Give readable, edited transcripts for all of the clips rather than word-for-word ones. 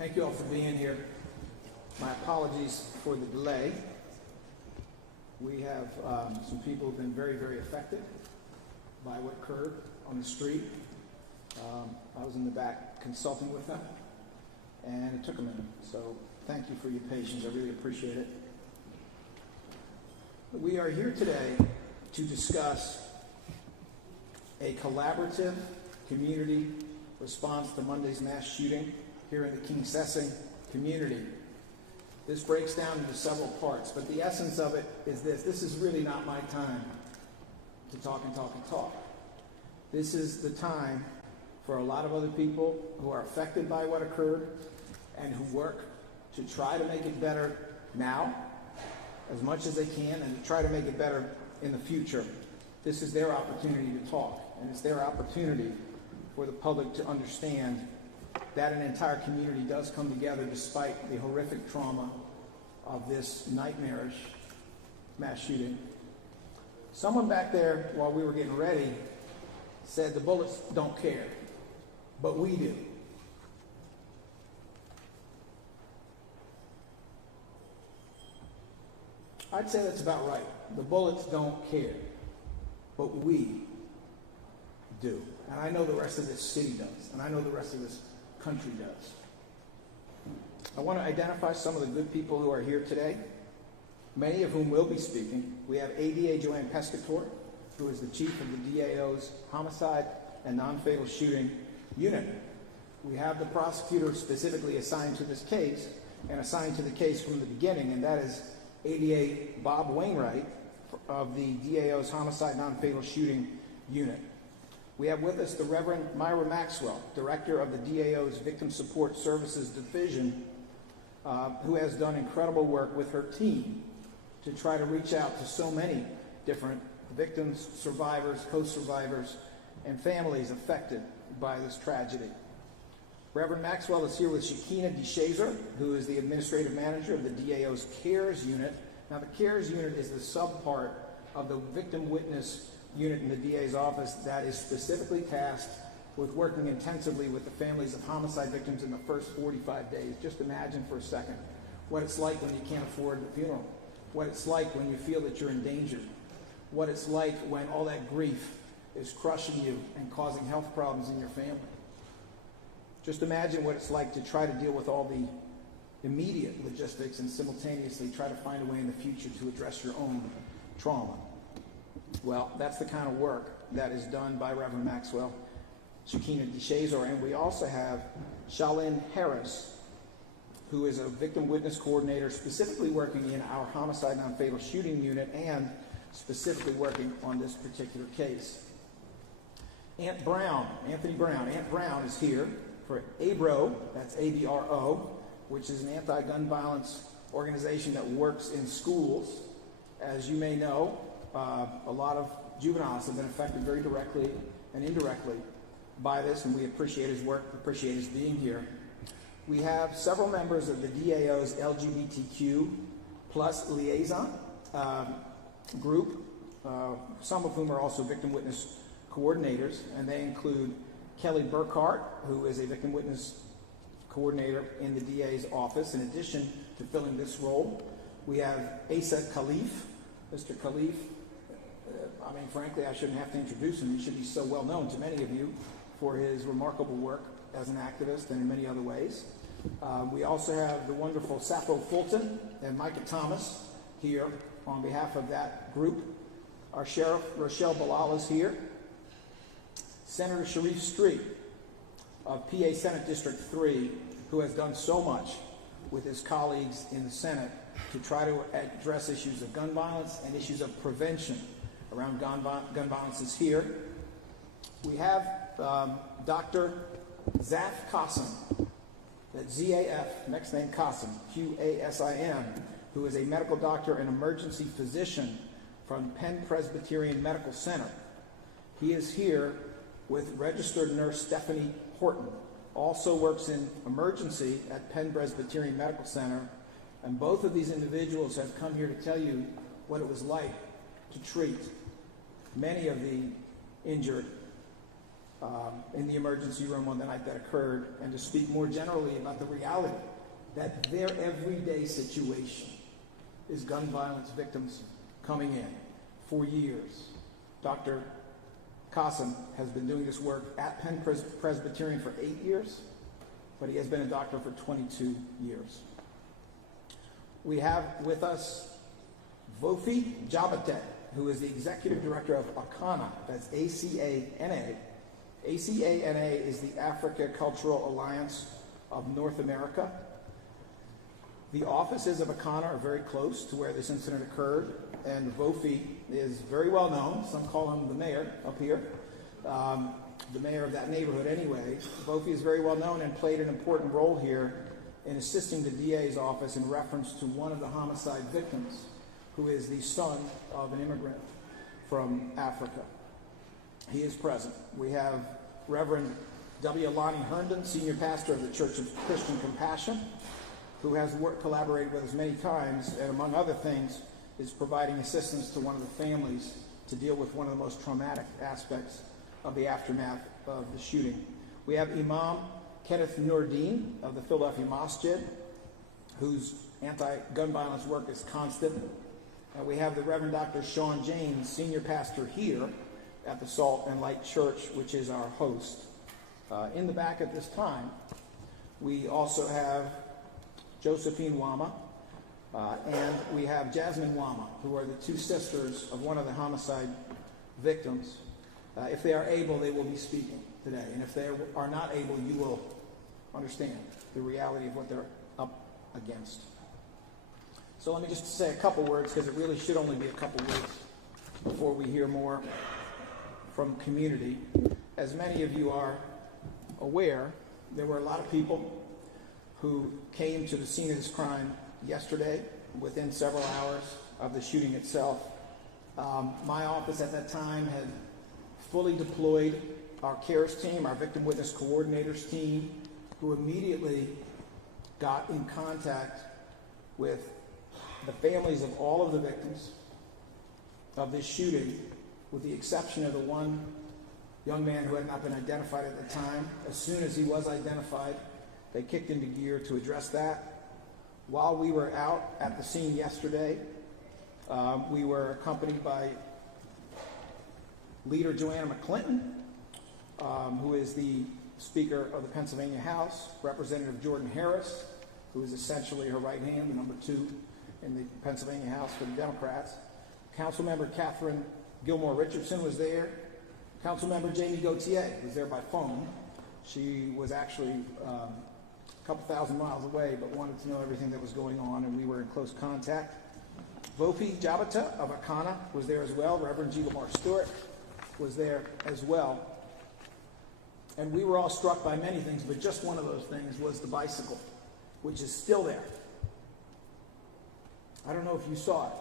Thank you all for being here. My apologies for the delay. We have some people who have been very, very affected by what occurred on the street. I was in the back consulting with them, and it took a minute. So thank you for your patience. I really appreciate it. We are here today to discuss a collaborative community response to Monday's mass shooting here in the King-Sessing community. This breaks down into several parts, but the essence of it is this. This is really not my time to talk and talk and talk. This is the time for a lot of other people who are affected by what occurred and who work to try to make it better now as much as they can and to try to make it better in the future. This is their opportunity to talk, and it's their opportunity for the public to understand that an entire community does come together despite the horrific trauma of this nightmarish mass shooting. Someone back there, while we were getting ready, said the bullets don't care, but we do. I'd say that's about right. The bullets don't care, but we do. And I know the rest of this city does, and I know the rest of this country does. I want to identify some of the good people who are here today, many of whom will be speaking. We have ADA Joanne Pescator, who is the chief of the DAO's Homicide and Non-Fatal Shooting Unit. We have the prosecutor specifically assigned to this case, and assigned to the case from the beginning, and that is ADA Bob Wainwright of the DAO's Homicide Non-Fatal Shooting Unit. We have with us the Reverend Myra Maxwell, Director of the DAO's Victim Support Services Division, who has done incredible work with her team to try to reach out to so many different victims, survivors, co-survivors, and families affected by this tragedy. Reverend Maxwell is here with Shakina DeShazer, who is the Administrative Manager of the DAO's CARES Unit. Now, the CARES Unit is the subpart of the Victim Witness Unit in the DA's office that is specifically tasked with working intensively with the families of homicide victims in the first 45 days. Just imagine for a second what it's like when you can't afford the funeral, what it's like when you feel that you're endangered, what it's like when all that grief is crushing you and causing health problems in your family. Just imagine what it's like to try to deal with all the immediate logistics and simultaneously try to find a way in the future to address your own trauma. Well, that's the kind of work that is done by Reverend Maxwell, Shakina DeShazer, and we also have Shalyn Harris, who is a victim witness coordinator specifically working in our Homicide Non-Fatal Shooting Unit and specifically working on this particular case. Aunt Brown, Anthony Brown. Aunt Brown is here for ABRO, that's ABRO, which is an anti-gun violence organization that works in schools. As you may know, a lot of juveniles have been affected very directly and indirectly by this, and we appreciate his work, appreciate his being here. We have several members of the DAO's LGBTQ plus liaison group, some of whom are also victim witness coordinators, and they include Kelly Burkhart, who is a victim witness coordinator in the DA's office. In addition to filling this role, we have Asa Khalif. Mr. Khalif, frankly, I shouldn't have to introduce him. He should be so well known to many of you for his remarkable work as an activist and in many other ways. We also have the wonderful Sappho Fulton and Micah Thomas here on behalf of that group. Our Sheriff, Rochelle Bilal, is here. Senator Sharif Street of PA Senate District 3, who has done so much with his colleagues in the Senate to try to address issues of gun violence and issues of prevention around gun violence, is here. We have Dr. Zaf Qasim, that's Z-A-F, next name Qasim, Q-A-S-I-M, who is a medical doctor and emergency physician from Penn Presbyterian Medical Center. He is here with registered nurse Stephanie Horton, also works in emergency at Penn Presbyterian Medical Center, and both of these individuals have come here to tell you what it was like to treat many of the injured in the emergency room on the night that occurred, and to speak more generally about the reality that their everyday situation is gun violence victims coming in for years. Dr. Kasem has been doing this work at Penn Presbyterian for 8 years, but he has been a doctor for 22 years. We have with us Vofi Jabate, who is the executive director of ACANA, that's A-C-A-N-A. ACANA is the Africa Cultural Alliance of North America. The offices of ACANA are very close to where this incident occurred, and Vofi is very well known. Some call him the mayor up here, the mayor of that neighborhood anyway. Vofi is very well known and played an important role here in assisting the DA's office in reference to one of the homicide victims, who is the son of an immigrant from Africa. He is present. We have Reverend W. Lonnie Herndon, senior pastor of the Church of Christian Compassion, who has collaborated with us many times, and among other things, is providing assistance to one of the families to deal with one of the most traumatic aspects of the aftermath of the shooting. We have Imam Kenneth Noordin of the Philadelphia Masjid, whose anti-gun violence work is constant. We have the Reverend Dr. Sean James, senior pastor here at the Salt and Light Church, which is our host. In the back at this time, we also have Josephine Wama, and we have Jasmine Wama, who are the two sisters of one of the homicide victims. If they are able, they will be speaking today. And if they are not able, you will understand the reality of what they're up against. So let me just say a couple words, because it really should only be a couple words before we hear more from community. As many of you are aware, there were a lot of people who came to the scene of this crime yesterday within several hours of the shooting itself. My office at that time had fully deployed our CARES team, our victim witness coordinators team, who immediately got in contact with the families of all of the victims of this shooting, with the exception of the one young man who had not been identified at the time. As soon as he was identified, they kicked into gear to address that. While we were out at the scene yesterday, we were accompanied by Leader Joanna McClinton, who is the Speaker of the Pennsylvania House, Representative Jordan Harris, who is essentially her right hand, the number 2 in the Pennsylvania House for the Democrats. Councilmember Catherine Gilmore Richardson was there. Councilmember Jamie Gauthier was there by phone. She was actually a couple thousand miles away, but wanted to know everything that was going on, and we were in close contact. Vofi Jabata of ACANA was there as well. Reverend G. Lamar Stewart was there as well. And we were all struck by many things, but just one of those things was the bicycle, which is still there. I don't know if you saw it,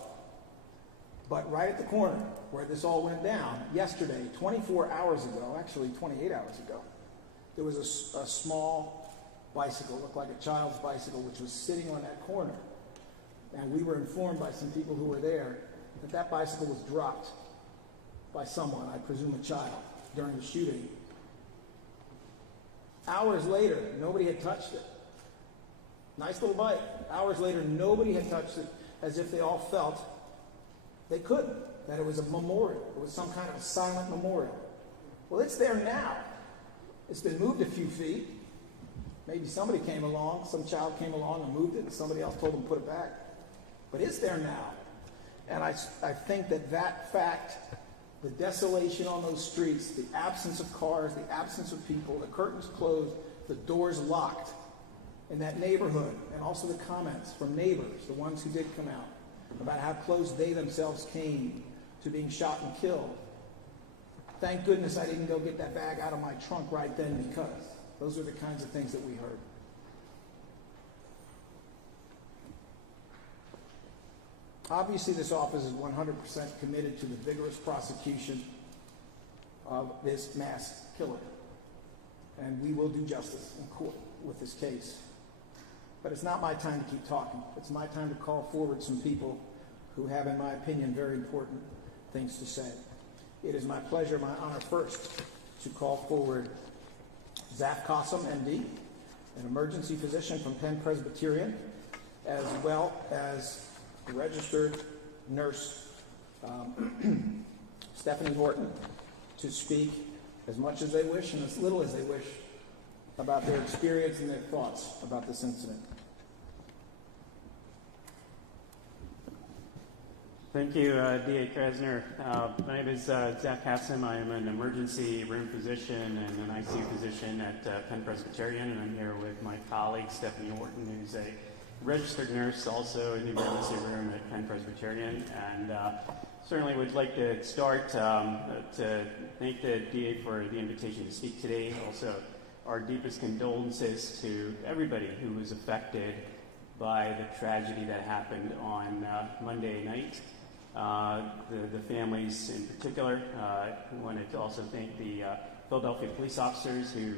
but right at the corner where this all went down yesterday, 24 hours ago, actually 28 hours ago, there was a small bicycle, looked like a child's bicycle, which was sitting on that corner. And we were informed by some people who were there that that bicycle was dropped by someone, I presume a child, during the shooting. Hours later, nobody had touched it. Nice little bike. Hours later, nobody had touched it, as if they all felt they couldn't, that it was a memorial. It was some kind of a silent memorial. Well, it's there now. It's been moved a few feet. Maybe somebody came along, some child came along and moved it, and somebody else told them to put it back. But it's there now. And I think that fact, the desolation on those streets, the absence of cars, the absence of people, the curtains closed, the doors locked in that neighborhood, and also the comments from neighbors, the ones who did come out, about how close they themselves came to being shot and killed. Thank goodness I didn't go get that bag out of my trunk right then, because those are the kinds of things that we heard. Obviously, this office is 100% committed to the vigorous prosecution of this mass killer. And we will do justice in court with this case. But it's not my time to keep talking. It's my time to call forward some people who have, in my opinion, very important things to say. It is my pleasure, my honor first, to call forward Zaf Qasim, MD, an emergency physician from Penn Presbyterian, as well as registered nurse Stephanie Horton, to speak as much as they wish and as little as they wish about their experience and their thoughts about this incident. Thank you, DA Krasner. My name is Zach Qasim. I am an emergency room physician and an ICU physician at Penn Presbyterian, and I'm here with my colleague, Stephanie Horton, who's a registered nurse also in the emergency room at Penn Presbyterian. And certainly would like to start to thank the DA for the invitation to speak today. Also, our deepest condolences to everybody who was affected by the tragedy that happened on Monday night. The families in particular. I wanted to also thank the Philadelphia police officers who,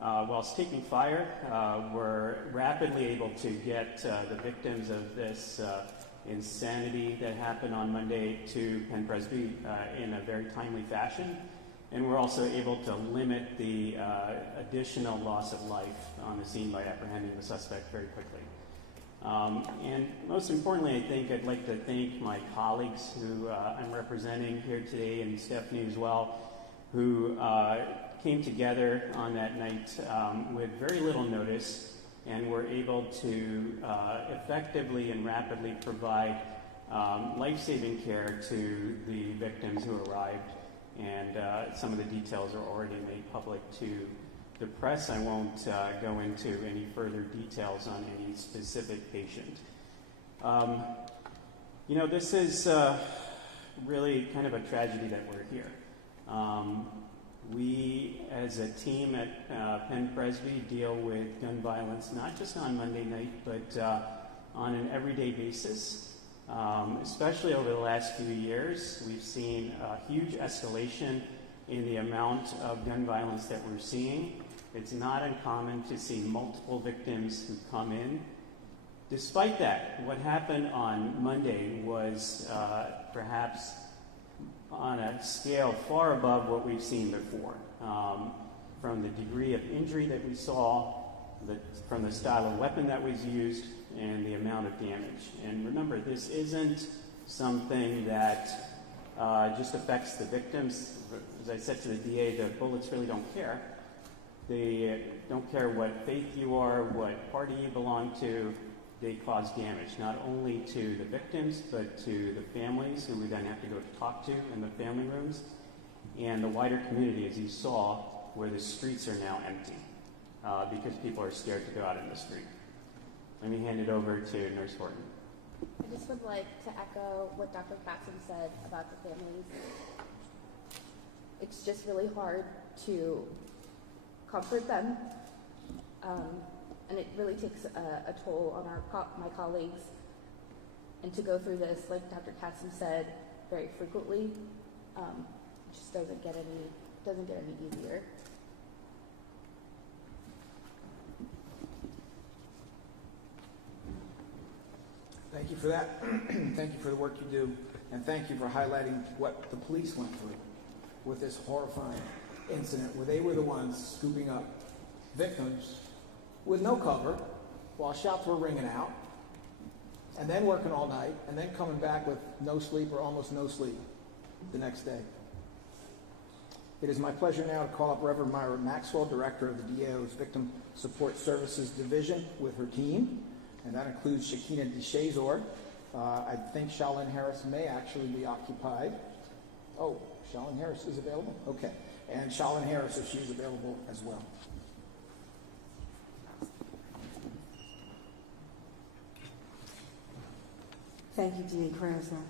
whilst taking fire, were rapidly able to get the victims of this insanity that happened on Monday to Penn Presby in a very timely fashion. And we're also able to limit the additional loss of life on the scene by apprehending the suspect very quickly. And most importantly, I think I'd like to thank my colleagues who I'm representing here today, and Stephanie as well, who came together on that night with very little notice and were able to effectively and rapidly provide life-saving care to the victims who arrived. And some of the details are already made public to the press. I won't go into any further details on any specific patient. This is really kind of a tragedy that we're here. We, as a team at Penn Presby, deal with gun violence not just on Monday night, but on an everyday basis. Especially over the last few years, we've seen a huge escalation in the amount of gun violence that we're seeing. It's not uncommon to see multiple victims who come in. Despite that, what happened on Monday was perhaps on a scale far above what we've seen before. From the degree of injury that we saw, from the style of weapon that was used, and the amount of damage. And remember, this isn't something that just affects the victims. As I said to the DA, the bullets really don't care. They don't care what faith you are, what party you belong to. They cause damage, not only to the victims, but to the families who we then have to go to talk to in the family rooms, and the wider community, as you saw, where the streets are now empty because people are scared to go out in the street. Let me hand it over to Nurse Horton. I just would like to echo what Dr. Qasim said about the families. It's just really hard to comfort them, and it really takes a toll on my colleagues. And to go through this, like Dr. Qasim said, very frequently, just doesn't get any easier. Thank you for that. Thank you for the work you do. And thank you for highlighting what the police went through with this horrifying incident where they were the ones scooping up victims with no cover while shots were ringing out, and then working all night, and then coming back with no sleep or almost no sleep the next day. It is my pleasure now to call up Reverend Myra Maxwell, Director of the DAO's Victim Support Services Division, with her team. And that includes Shakina DeShazor. I think Shalyn Harris may actually be occupied. Oh, Shalyn Harris is available? Okay. And Shalyn Harris, if she's available as well. Thank you, DA Krasner.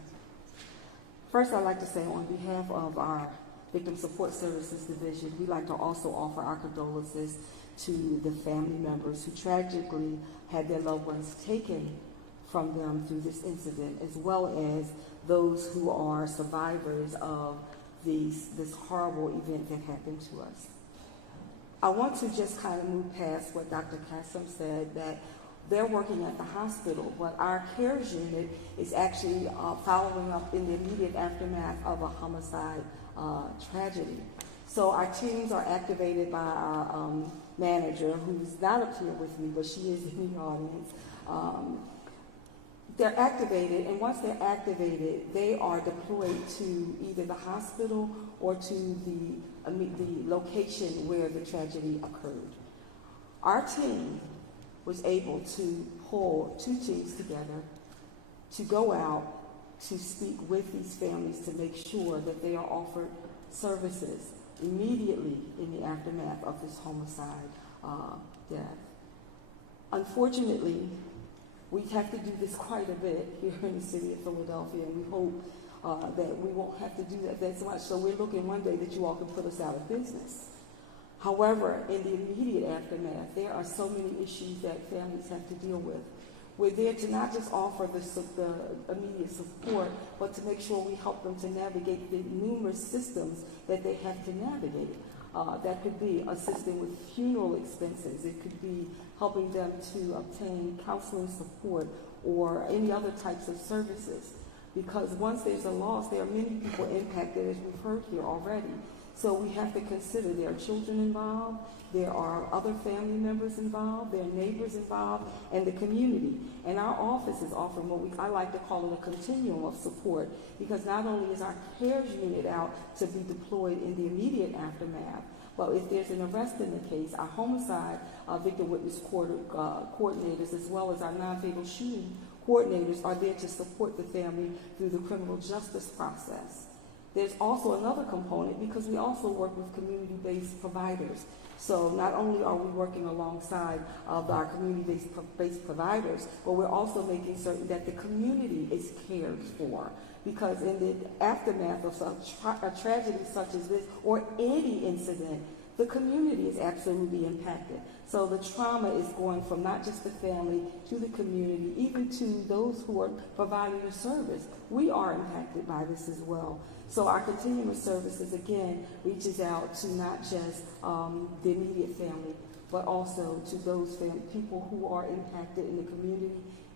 First, I'd like to say on behalf of our Victim Support Services Division, we'd like to also offer our condolences to the family members who tragically had their loved ones taken from them through this incident, as well as those who are survivors of this horrible event that happened to us. I want to just kind of move past what Dr. Qasim said, that they're working at the hospital, but our CARES unit is actually following up in the immediate aftermath of a homicide tragedy. So our teams are activated by our manager, who's not up here with me, but she is in the audience. They're activated, and once they're activated, they are deployed to either the hospital or to the location where the tragedy occurred. Our team was able to pull 2 teams together to go out to speak with these families to make sure that they are offered services immediately in the aftermath of this homicide death. Unfortunately, we have to do this quite a bit here in the city of Philadelphia, and we hope that we won't have to do that so much. So we're looking one day that you all can put us out of business. However, in the immediate aftermath, there are so many issues that families have to deal with. We're there to not just offer the immediate support, but to make sure we help them to navigate the numerous systems that they have to navigate. That could be assisting with funeral expenses. It could be helping them to obtain counseling support or any other types of services. Because once there's a loss, there are many people impacted, as we've heard here already. So we have to consider there are children involved, there are other family members involved, there are neighbors involved, and the community. And our office is offering what I like to call it a continuum of support, because not only is our CARES unit out to be deployed in the immediate aftermath, but if there's an arrest in the case, our homicide victim witness coordinators, as well as our non-fatal shooting coordinators, are there to support the family through the criminal justice process. There's also another component because we also work with community-based providers. So not only are we working alongside of our community-based providers, but we're also making certain that the community is cared for. Because in the aftermath of a tragedy such as this, or any incident, the community is absolutely impacted. So the trauma is going from not just the family to the community, even to those who are providing the service. We are impacted by this as well. So our continuum of services, again, reaches out to not just the immediate family, but also to those people who are impacted in the community,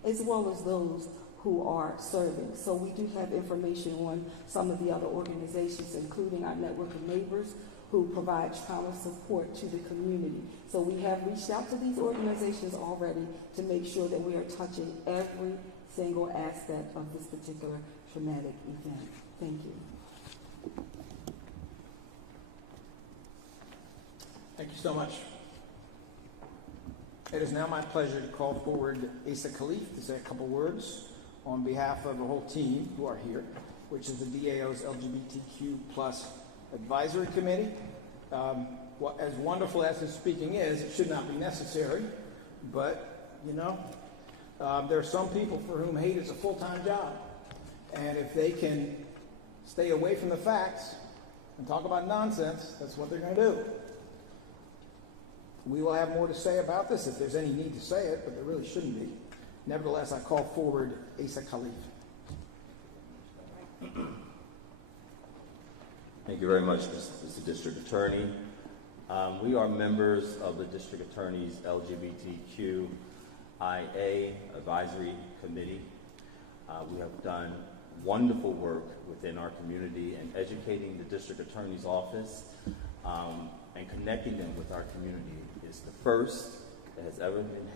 as well as those who are serving. So we do have information on some of the other organizations, including our network of neighbors, who provide trauma support to the community. So we have reached out to these organizations already to make sure that we are touching every single aspect of this particular traumatic event. Thank you. Thank you so much. It is now my pleasure to call forward Asa Khalif to say a couple words on behalf of the whole team who are here, which is the DAO's LGBTQ plus advisory committee. As wonderful as his speaking is, it should not be necessary, but there are some people for whom hate is a full-time job, and if they can stay away from the facts and talk about nonsense, that's what they're going to do. We will have more to say about this if there's any need to say it, but there really shouldn't be. Nevertheless, I call forward Asa Khalif. Thank you very much, Mr. District Attorney. We are members of the District Attorney's LGBTQIA Advisory Committee. We have done wonderful work within our community and educating the District Attorney's Office and connecting them with our community is the first that has ever been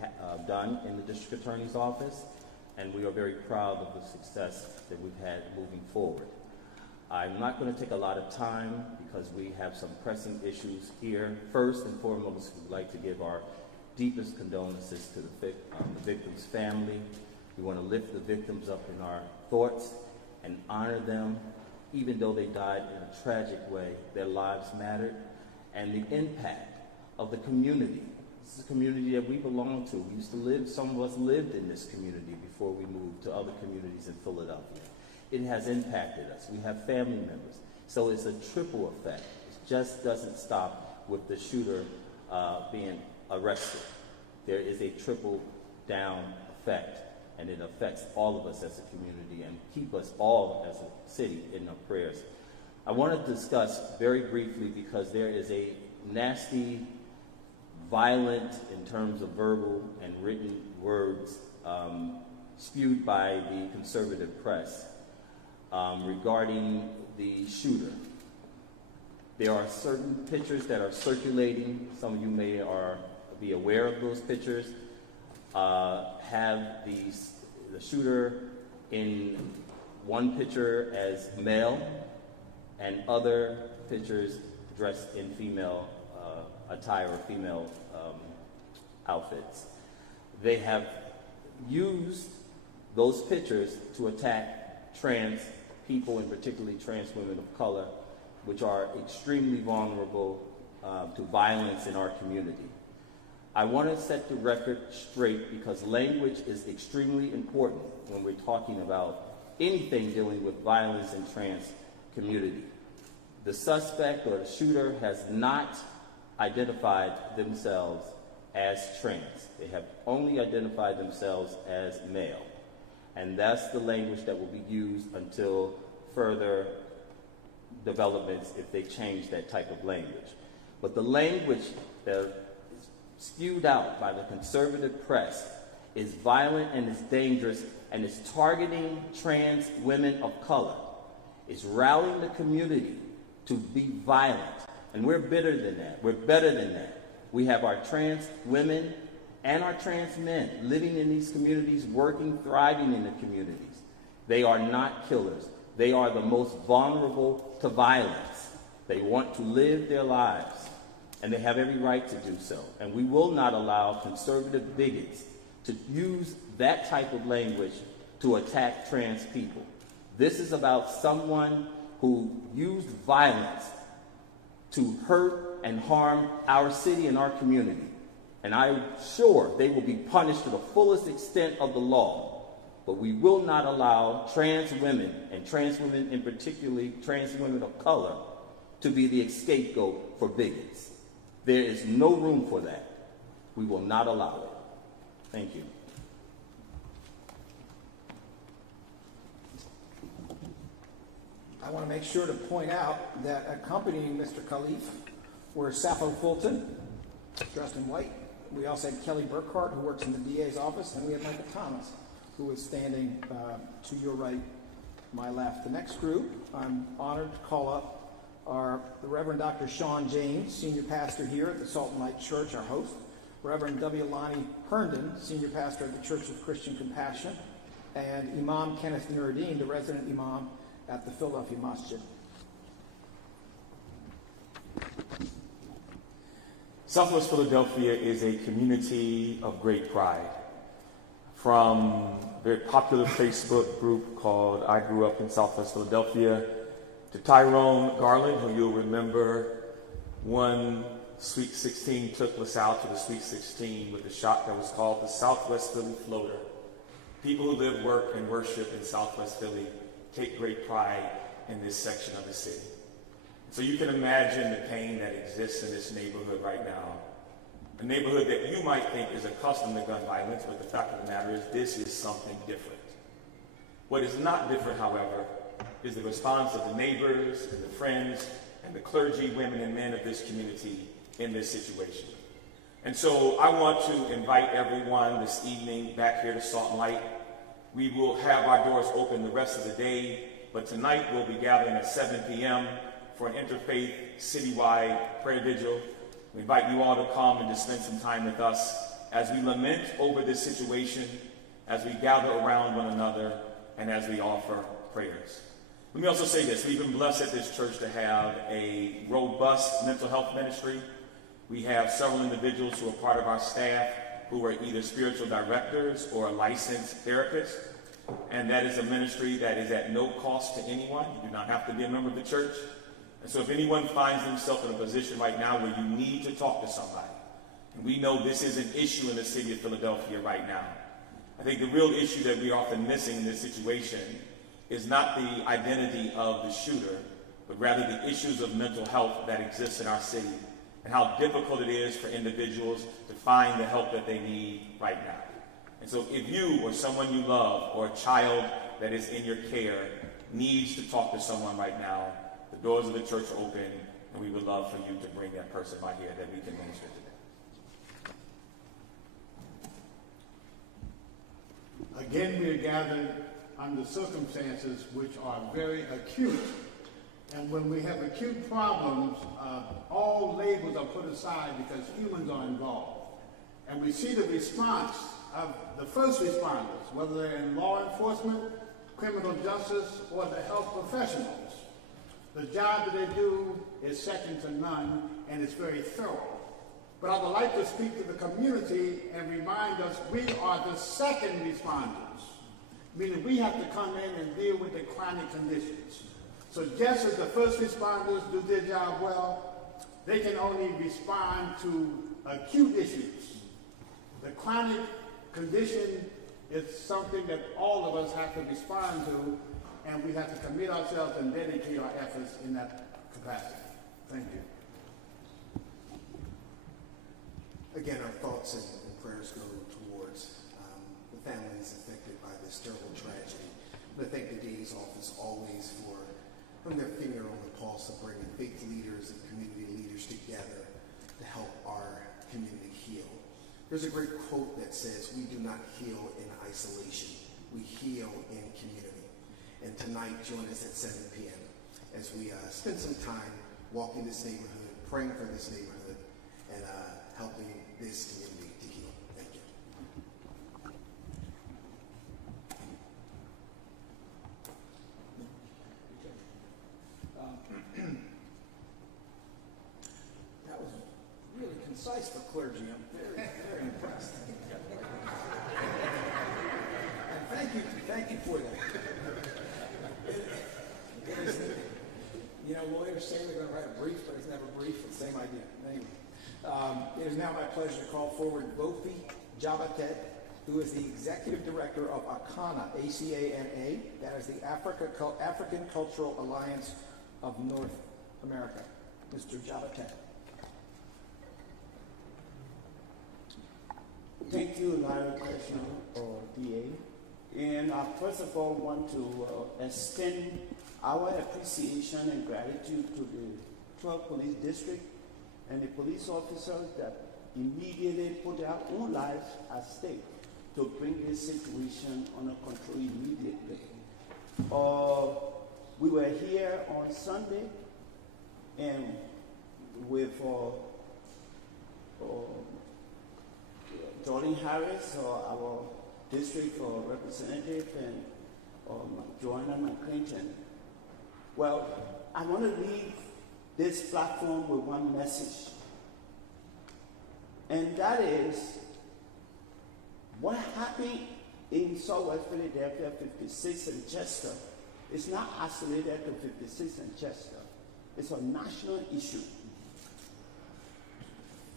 done in the District Attorney's Office, and we are very proud of the success that we've had moving forward. I'm not going to take a lot of time because we have some pressing issues here. First and foremost, we'd like to give our deepest condolences to the victim's family. We want to lift the victims up in our thoughts and honor them. Even though they died in a tragic way, their lives mattered. And the impact of the community. This is a community that we belong to. We used to live, some of us lived in this community before we moved to other communities in Philadelphia. It has impacted us. We have family members. So it's a triple effect. It just doesn't stop with the shooter being arrested. There is a triple down effect, and it affects all of us as a community and keep us all as a city in our prayers. I want to discuss very briefly, because there is a nasty, violent, in terms of verbal and written words, spewed by the conservative press regarding the shooter. There are certain pictures that are circulating. Some of you may be aware of those pictures. Have the shooter in one picture as male and other pictures dressed in female attire or female outfits. They have used those pictures to attack trans people, and particularly trans women of color, which are extremely vulnerable to violence in our community. I want to set the record straight because language is extremely important when we're talking about anything dealing with violence in trans community. The suspect or the shooter has not identified themselves as trans. They have only identified themselves as male. And that's the language that will be used until further developments if they change that type of language. But the language that is spewed out by the conservative press is violent and is dangerous and is targeting trans women of color. It's rallying the community to be violent. And we're better than that. We're better than that. We have our trans women and our trans men living in these communities, working, thriving in the communities. They are not killers. They are the most vulnerable to violence. They want to live their lives, and they have every right to do so. And we will not allow conservative bigots to use that type of language to attack trans people. This is about someone who used violence to hurt and harm our city and our community. And I'm sure they will be punished to the fullest extent of the law. But we will not allow trans women, and trans women in particularly trans women of color, to be the scapegoat for bigots. There is no room for that. We will not allow it. Thank you. I want to make sure to point out that accompanying Mr. Khalif were Sappho Fulton, dressed in white. We also had Kelly Burkhart, who works in the DA's office, and we had Michael Thomas, who is standing to your right, my left. The next group, I'm honored to call up the Reverend Dr. Sean James, senior pastor here at the Salt and Light Church, our host, Reverend W. Lonnie Herndon, senior pastor at the Church of Christian Compassion, and Imam Kenneth Nuruddin, the resident imam at the Philadelphia Masjid. Southwest Philadelphia is a community of great pride. From a very popular Facebook group called I Grew Up in Southwest Philadelphia, to Tyrone Garland, who you'll remember one Sweet 16 took LaSalle to the Sweet 16 with a shot that was called the Southwest Philly Floater. People who live, work, and worship in Southwest Philly take great pride in this section of the city. So you can imagine the pain that exists in this neighborhood right now. A neighborhood that you might think is accustomed to gun violence, but the fact of the matter is this is something different. What is not different, however, is the response of the neighbors and the friends and the clergy, women and men of this community in this situation. And so I want to invite everyone this evening back here to Salt and Light. We will have our doors open the rest of the day, but tonight we'll be gathering at 7 p.m. for an interfaith citywide prayer vigil. We invite you all to come and to spend some time with us as we lament over this situation, as we gather around one another, and as we offer prayers. Let me also say this. We've been blessed at this church to have a robust mental health ministry. We have several individuals who are part of our staff who are either spiritual directors or licensed therapists. And that is a ministry that is at no cost to anyone. You do not have to be a member of the church. And so if anyone finds themselves in a position right now where you need to talk to somebody, and we know this is an issue in the city of Philadelphia right now, I think the real issue that we're often missing in this situation is not the identity of the shooter, but rather the issues of mental health that exist in our city and how difficult it is for individuals to find the help that they need right now. And so if you or someone you love or a child that is in your care needs to talk to someone right now, the doors of the church are open, and we would love for you to bring that person by here that we can minister to them. Again, we are gathered under circumstances which are very acute, and when we have acute problems, all labels are put aside because humans are involved. And we see the response of the first responders, whether they're in law enforcement, criminal justice, or the health professionals. The job that they do is second to none, and it's very thorough. But I would like to speak to the community and remind us we are the second responders, meaning we have to come in and deal with the chronic conditions. So just as the first responders do their job well, they can only respond to acute issues. The chronic condition is something that all of us have to respond to, and we have to commit ourselves and dedicate our efforts in that capacity. Thank you. Again, our thoughts and prayers go towards the families affected by this terrible tragedy. But I thank the DA's office always for putting their finger on the pulse of bringing faith leaders and community leaders together to help our community heal. There's a great quote that says, "We do not heal in isolation. We heal in community." And tonight, join us at 7 p.m. as we spend some time walking this neighborhood, praying for this neighborhood, and helping this community to heal. Thank you. That was really concise for clergy. I'm very, very impressed. And thank you for that. It is, you know, lawyers say they're going to write a brief, but it's never brief. It's the same idea. Anyway, it is now my pleasure to call forward Vofi Jabatet, who is the Executive Director of ACANA, A-C-A-N-A. That is the African Cultural Alliance of North America. Mr. Jabatet. Thank you, Larry Krasner, or DA. And first of all, want to extend our appreciation and gratitude to the 12th Police District and the police officers that immediately put their own lives at stake to bring this situation under control immediately. We were here on Sunday and with Jordan Harris, our district representative, and Joanna McClinton. Well, I want to leave this platform with one message, and that is what happened in Southwest Philadelphia, 56 and Chester. It's not isolated to 56 and Chester. It's a national issue.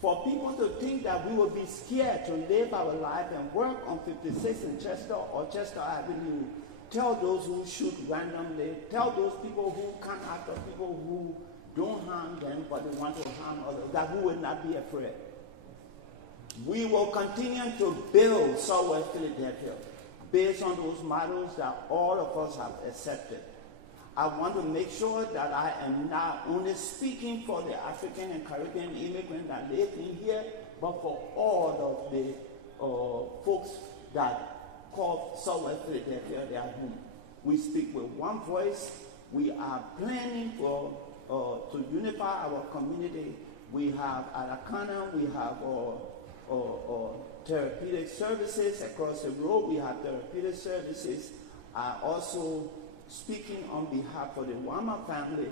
For people to think that we will be scared to live our life and work on 56 and Chester or Chester Avenue, tell those who shoot randomly, tell those people who come after people who don't harm them but they want to harm others, that we will not be afraid. We will continue to build Southwest Philadelphia based on those models that all of us have accepted. I want to make sure that I am not only speaking for the African and Caribbean immigrants that live in here, but for all of the folks that call Southwest Philadelphia their home. We speak with one voice. We are planning for to unify our community. We have at ACANA, we have therapeutic services across the road. We have therapeutic services. I also speaking on behalf of the Wama family,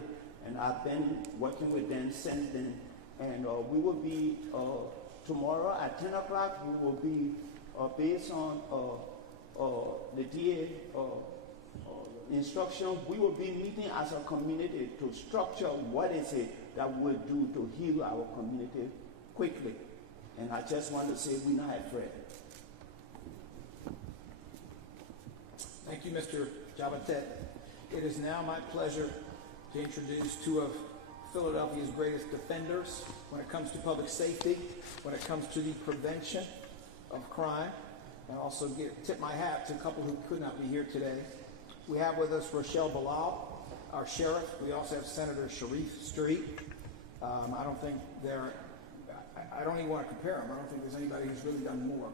and I've been working with them since then. And we will be, tomorrow at 10 o'clock, we will be, based on the DA instruction, we will be meeting as a community to structure what is it that we'll do to heal our community quickly. And I just want to say we're not afraid. Thank you, Mr. Jabatet. It is now my pleasure to introduce two of Philadelphia's greatest defenders when it comes to public safety, when it comes to the prevention of crime, and also tip my hat to a couple who could not be here today. We have with us Rochelle Bilal, our sheriff. We also have Senator Sharif Street. I don't even want to compare them. I don't think there's anybody who's really done more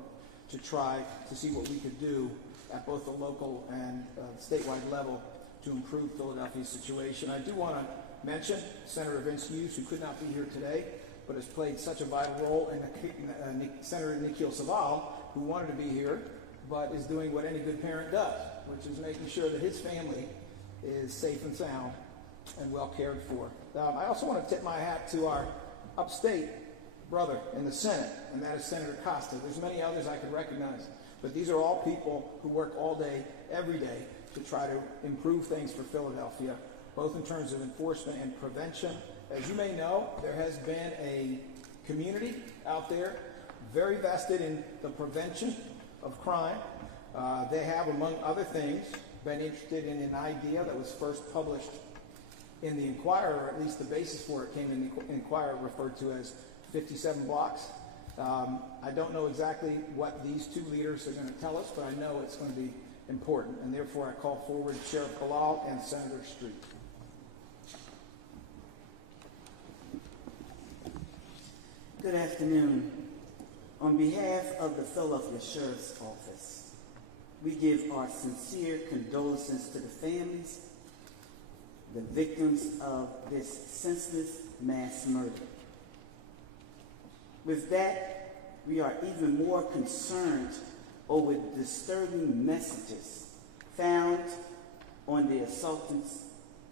to try to see what we could do at both the local and statewide level to improve Philadelphia's situation. I do want to mention Senator Vince Hughes, who could not be here today, but has played such a vital role, and Senator Nikhil Saval, who wanted to be here, but is doing what any good parent does, which is making sure that his family is safe and sound and well cared for. I also want to tip my hat to our upstate brother in the Senate, and that is Senator Costa. There's many others I could recognize, but these are all people who work all day, every day, to try to improve things for Philadelphia, both in terms of enforcement and prevention. As you may know, there has been a community out there very vested in the prevention of crime. They have, among other things, been interested in an idea that was first published in the Inquirer, or at least the basis for it came in the Inquirer, referred to as 57 blocks. I don't know exactly what these two leaders are going to tell us, but I know it's going to be important, and therefore I call forward Sheriff Bilal and Senator Street. Good afternoon. On behalf of the Philadelphia Sheriff's Office, we give our sincere condolences to the families, the victims of this senseless mass murder. With that, we are even more concerned over disturbing messages found on the assailant's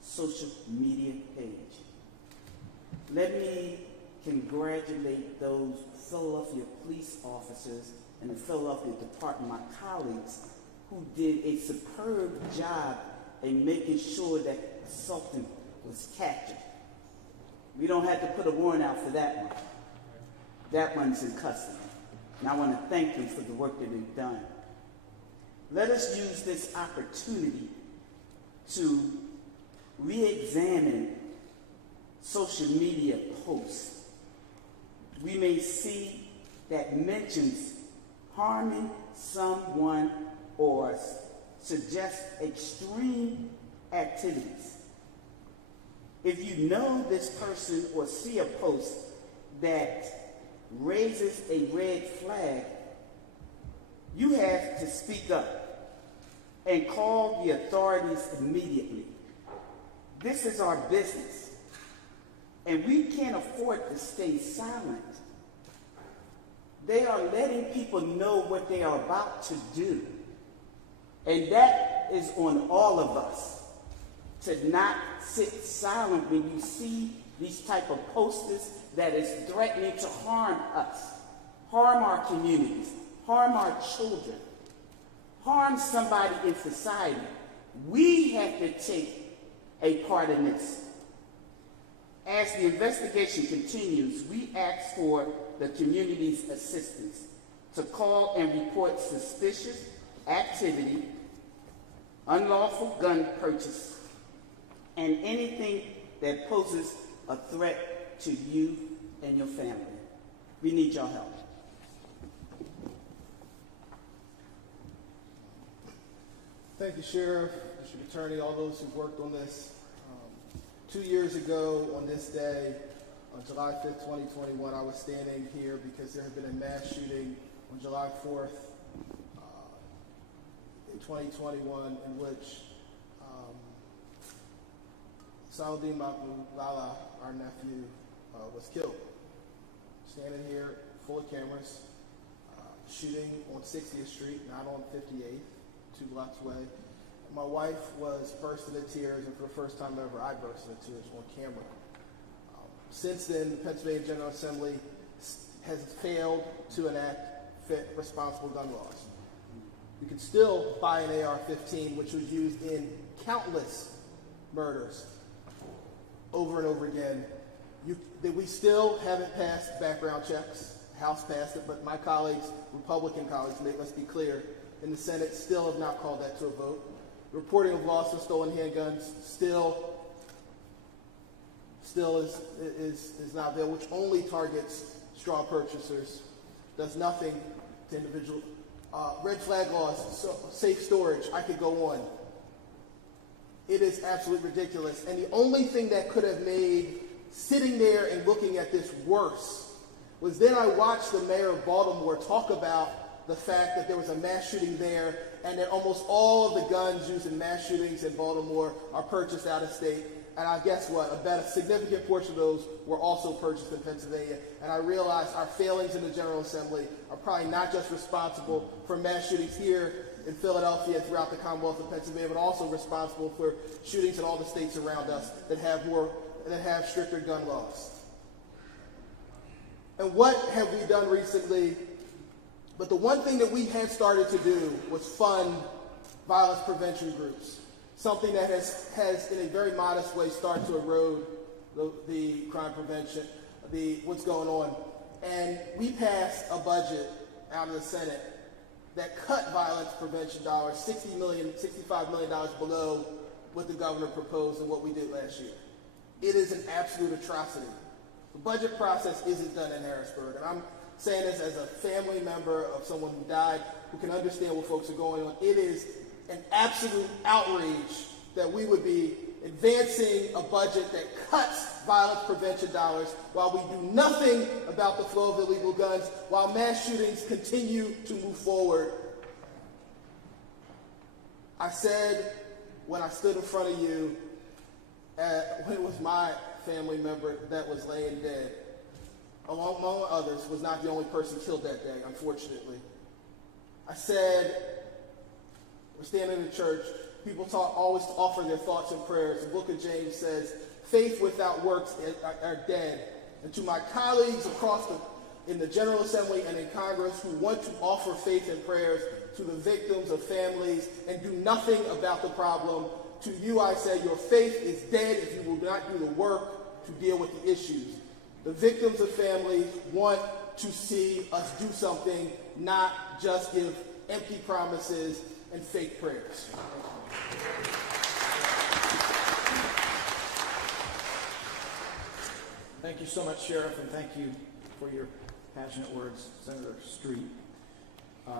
social media page. Let me congratulate those Philadelphia police officers and the Philadelphia Department, my colleagues, who did a superb job in making sure that assaultant was captured. We don't have to put a warrant out for that one. That one's in custody. And I want to thank them for the work that they've done. Let us use this opportunity to re-examine social media posts. We may see that mentions harming someone or suggest extreme activities. If you know this person or see a post that raises a red flag, you have to speak up and call the authorities immediately. This is our business, and we can't afford to stay silent. They are letting people know what they are about to do, and that is on all of us, to not sit silent when you see these type of posters that is threatening to harm us, harm our communities, harm our children, harm somebody in society. We have to take a part in this. As the investigation continues, we ask for the community's assistance to call and report suspicious activity, unlawful gun purchase, and anything that poses a threat to you and your family. We need your help. Thank you, Sheriff, District Attorney, all those who've worked on this. 2 years ago on this day, on July 5th, 2021, I was standing here because there had been a mass shooting on July 4th in 2021 in which Saladin Makulala, our nephew, was killed. Standing here full of cameras, shooting on 60th Street, not on 58th, 2 blocks away. My wife was bursting into tears, and for the first time ever, I burst into tears on camera. Since then, the Pennsylvania General Assembly has failed to enact fit, responsible gun laws. You can still buy an AR-15, which was used in countless murders over and over again. We still haven't passed background checks. House passed it, but my colleagues, Republican colleagues, let's be clear, in the Senate still have not called that to a vote. Reporting of lost and stolen handguns still is not there, which only targets straw purchasers, does nothing to individual. Red flag laws, safe storage, I could go on. It is absolutely ridiculous. And the only thing that could have made sitting there and looking at this worse was then I watched the mayor of Baltimore talk about the fact that there was a mass shooting there and that almost all of the guns used in mass shootings in Baltimore are purchased out of state. And I guess what? A significant portion of those were also purchased in Pennsylvania. And I realized our failings in the General Assembly are probably not just responsible for mass shootings here in Philadelphia and throughout the Commonwealth of Pennsylvania, but also responsible for shootings in all the states around us that have stricter gun laws. And what have we done recently? But the one thing that we had started to do was fund violence prevention groups, something that has in a very modest way started to erode the crime prevention, what's going on. And we passed a budget out of the Senate that cut violence prevention dollars $65 million below what the governor proposed and what we did last year. It is an absolute atrocity. The budget process isn't done in Harrisburg, and I'm saying this as a family member of someone who died, who can understand what folks are going on. It is an absolute outrage that we would be advancing a budget that cuts violence prevention dollars while we do nothing about the flow of illegal guns, while mass shootings continue to move forward. I said when I stood in front of you, when it was my family member that was laying dead, among others, was not the only person killed that day, unfortunately. I said, we're standing in church, people always offer their thoughts and prayers. The book of James says, faith without works are dead. And to my colleagues in the General Assembly and in Congress who want to offer faith and prayers to the victims of families and do nothing about the problem, to you I say your faith is dead if you will not do the work to deal with the issues. The victims of families want to see us do something, not just give empty promises and fake prayers. Thank you so much, Sheriff, and thank you for your passionate words, Senator Street.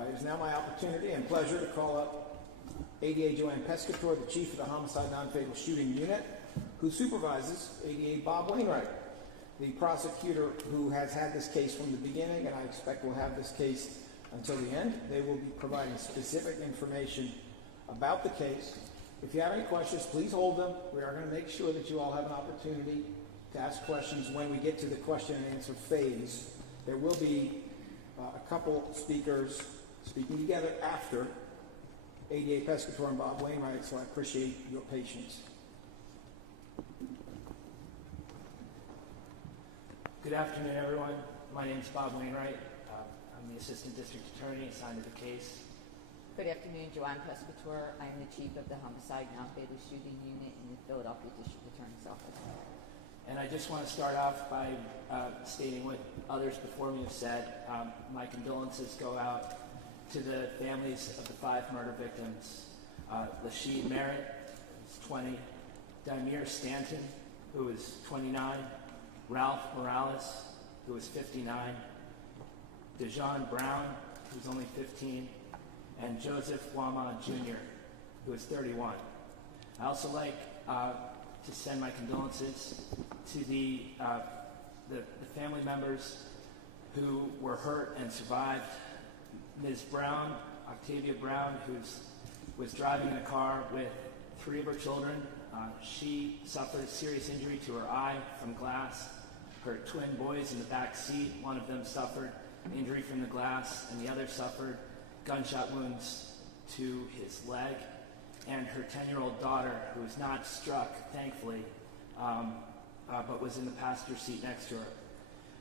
It is now my opportunity and pleasure to call up ADA Joanne Pescator, the Chief of the Homicide Non-Fatal Shooting Unit, who supervises ADA Bob Wainwright, the prosecutor who has had this case from the beginning, and I expect will have this case until the end. They will be providing specific information about the case. If you have any questions, please hold them. We are going to make sure that you all have an opportunity to ask questions when we get to the question and answer phase. There will be a couple speakers speaking together after ADA Pescator and Bob Wainwright, so I appreciate your patience. Good afternoon, everyone. My name is Bob Wainwright. I'm the Assistant District Attorney assigned to the case. Good afternoon, Joanne Pescator. I am the Chief of the Homicide Non-Fatal Shooting Unit in the Philadelphia District Attorney's Office. And I just want to start off by stating what others before me have said. My condolences go out to the families of the 5 murder victims. Lashid Merritt, who's 20, Daimir Stanton, who is 29, Ralph Morales, who is 59, Dejon Brown, who's only 15, and Joseph Wama Jr., who is 31. I also like to send my condolences to the family members who were hurt and survived. Ms. Brown, Octavia Brown, who was driving in a car with 3 of her children. She suffered a serious injury to her eye from glass. Her twin boys in the back seat, one of them suffered injury from the glass, and the other suffered gunshot wounds to his leg. And her 10-year-old daughter, who was not struck, thankfully, but was in the passenger seat next to her,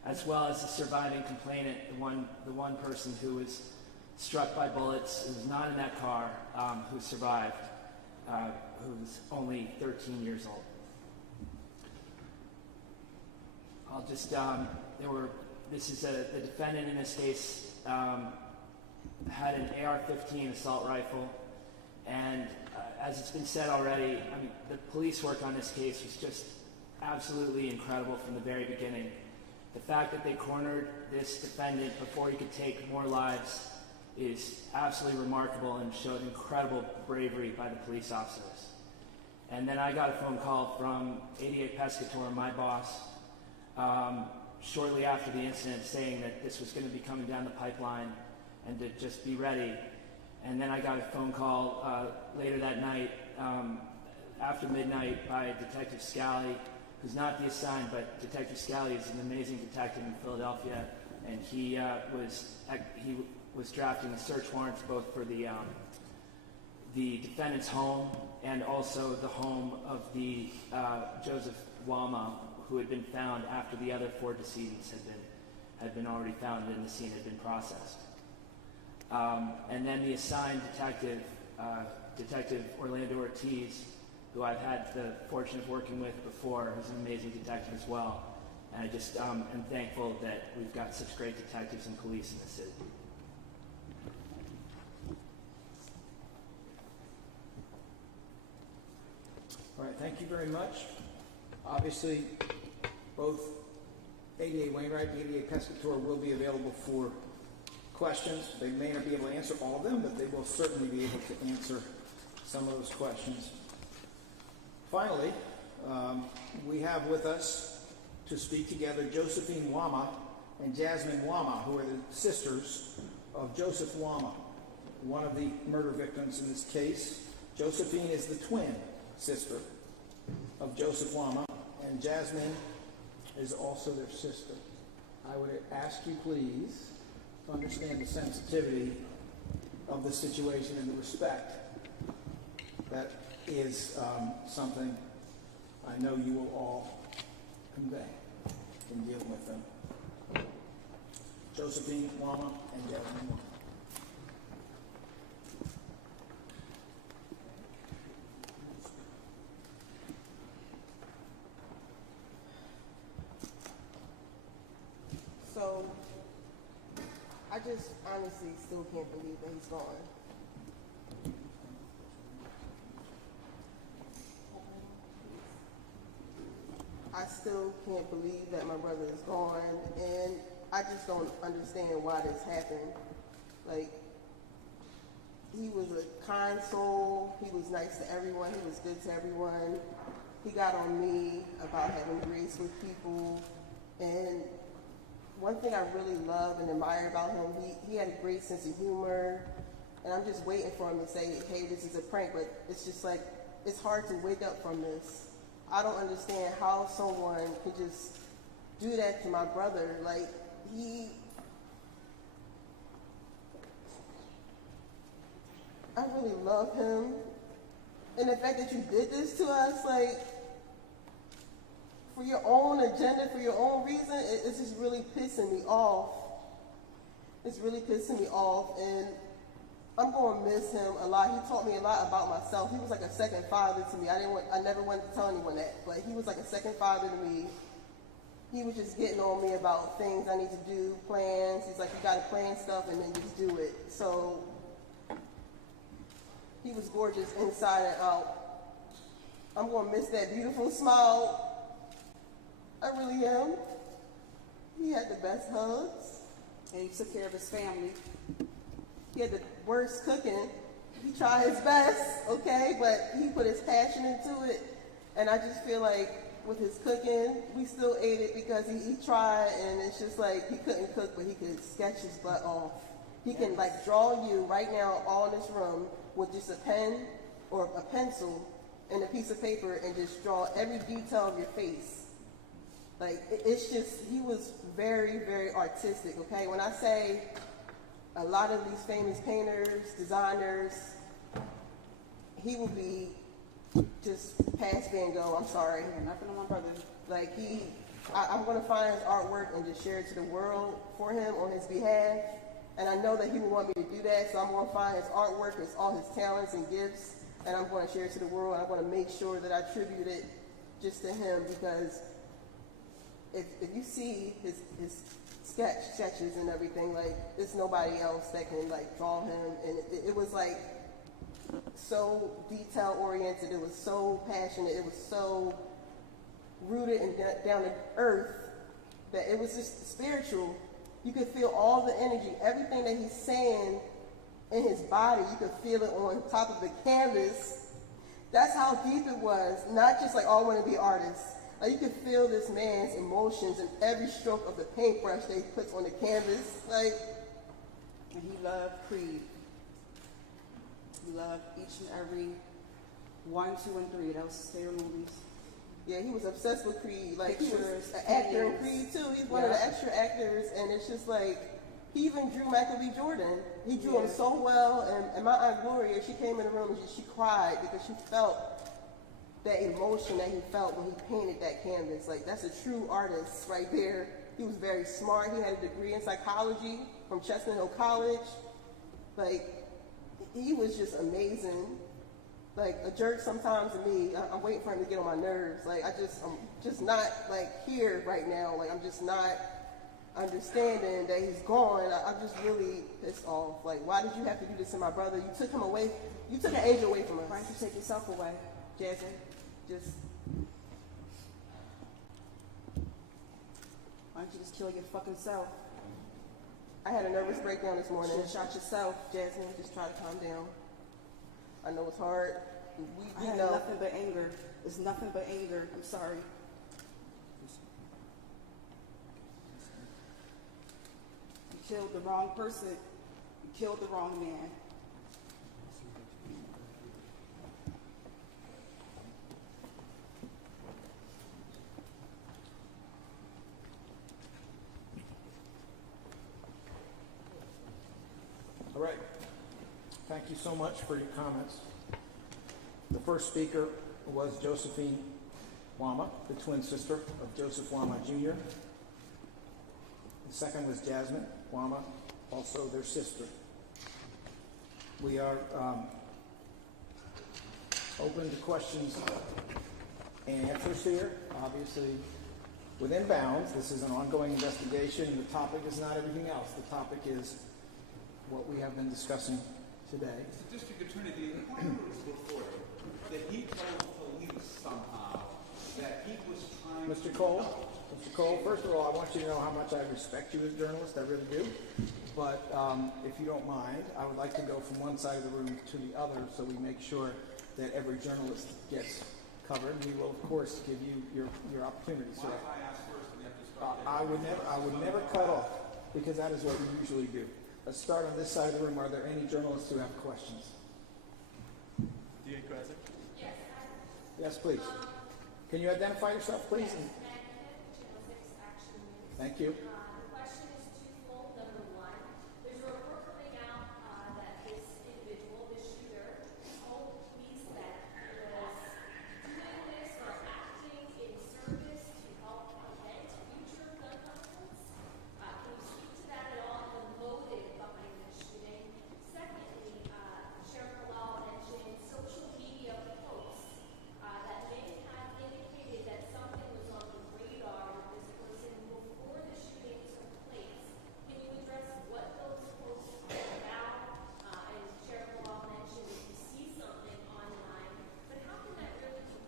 as well as the surviving complainant, the one person who was struck by bullets, who was not in that car, who survived, who was only 13 years old. I'll just, the defendant in this case had an AR-15 assault rifle, and as it's been said already, I mean, the police work on this case was just absolutely incredible from the very beginning. The fact that they cornered this defendant before he could take more lives is absolutely remarkable and showed incredible bravery by the police officers. And then I got a phone call from ADA Pescator, my boss, shortly after the incident, saying that this was going to be coming down the pipeline and to just be ready. And then I got a phone call later that night after midnight by Detective Scally, who's not the assigned, but Detective Scally is an amazing detective in Philadelphia, and he was drafting the search warrants both for the defendant's home and also the home of the Joseph Wama, who had been found after the other 4 decedents had been already found and the scene had been processed. And then the assigned detective, Detective Orlando Ortiz, who I've had the fortune of working with before, who's an amazing detective as well. And I just am thankful that we've got such great detectives and police in the city. All right, thank you very much. Obviously, both ADA Wainwright and ADA Pescator will be available for questions. They may not be able to answer all of them, but they will certainly be able to answer some of those questions. Finally, we have with us to speak together Josephine Wama and Jasmine Wama, who are the sisters of Joseph Wama, one of the murder victims in this case. Josephine is the twin sister of Joseph Wama, and Jasmine is also their sister. I would ask you, please, to understand the sensitivity of the situation and the respect that is something I know you will all convey in dealing with them. Josephine Wama and Jasmine Wama. So, I just honestly still can't believe that he's gone. I still can't believe that my brother is gone, and I just don't understand why this happened. Like, he was a kind soul, he was nice to everyone, he was good to everyone. He got on me about having grace with people, and one thing I really love and admire about him, he had a great sense of humor, and I'm just waiting for him to say, hey, this is a prank, but it's just like, it's hard to wake up from this. I don't understand how someone could just do that to my brother. Like, I really love him. And the fact that you did this to us, like, for your own agenda, for your own reason, it's just really pissing me off. It's really pissing me off, and I'm going to miss him a lot. He taught me a lot about myself. He was like a second father to me. I never wanted to tell anyone that, but he was like a second father to me. He was just getting on me about things I need to do, plans. He's like, you got to plan stuff and then just do it. So he was gorgeous inside and out. I'm going to miss that beautiful smile. I really am. He had the best hugs. And he took care of his family. He had the worst cooking. He tried his best, okay, but he put his passion into it. And I just feel like with his cooking, we still ate it because he tried, and it's just like he couldn't cook, but he could sketch his butt off. He can like draw you right now all in this room with just a pen or a pencil and a piece of paper and just draw every detail of your face. Like, it's just, he was very, very artistic, okay? When I say a lot of these famous painters, designers, he will be just past Van Gogh, I'm sorry. Nothing on my brother. Like, I'm going to find his artwork and just share it to the world for him on his behalf. And I know that he would want me to do that, so I'm going to find his artwork, all his talents and gifts, and I'm going to share it to the world. And I'm going to make sure that I tribute it just to him, because if you see his sketches and everything, like, there's nobody else that can like draw him, and it was like so detail oriented, it was so passionate, it was so rooted and down to earth that it was just spiritual. You could feel all the energy, everything that he's saying in his body, you could feel it on top of the canvas. That's how deep it was, not just like, oh, I want to be artists. Like, you could feel this man's emotions in every stroke of the paintbrush that he puts on the canvas. Like, and he loved Creed. He loved each and every 1, 2, and 3. Those scary movies. Yeah, he was obsessed with Creed. Like, he was Pictures, an actor in videos. Creed, too. He's one of the extra actors, and it's just like, he even drew Michael B. Jordan. He drew him so well, and my Aunt Gloria, she came in the room and she cried because she felt that emotion that he felt when he painted that canvas. Like, that's a true artist right there. He was very smart. He had a degree in psychology from Chestnut Hill College. Like, he was just amazing. Like, a jerk sometimes to me. I'm waiting for him to get on my nerves. Like, I'm just not, like, here right now. Like, I'm just not understanding that he's gone. I'm just really pissed off. Like, why did you have to do this to my brother? You took him away. You took an angel away from us. Why don't you take yourself away, Jasmine? Why don't you just kill your fucking self? I had a nervous breakdown this morning. You shot yourself, Jasmine. Just try to calm down. I know it's hard. I had nothing but anger. It's nothing but anger. I'm sorry. You killed the wrong person. You killed the wrong man. All right. Thank you so much for your comments. The first speaker was Josephine Wama, the twin sister of Joseph Wama Jr. The second was Jasmine Wama, also their sister. We are open to questions and answers here. Obviously, within bounds. This is an ongoing investigation. The topic is not everything else. The topic is what we have been discussing today. The district attorney, the inquiry was before that he told police somehow that he was trying Mr. Cole, first of all, I want you to know how much I respect you as a journalist. I really do. But if you don't mind, I would like to go from one side of the room to the other so we make sure that every journalist gets covered. We will, of course, give you your opportunity. So I would never cut off, because that is what we usually do. Let's start on this side of the room. Are there any journalists who have questions? DA Krasner? Yes. Yes, please. Can you identify yourself, please? Thank you. The question is twofold. Number one, there's a report coming out that this individual, this shooter, told police that he was doing this or acting in service to help prevent future gun violence. Can you speak to that at all, the motive behind the shooting? Secondly, Sheriff Bilal mentioned social media posts that may have indicated that something was on the radar with this person before the shooting took place. Can you address what those posts are about? And Sheriff Bilal mentioned if you see something online, but how can that really be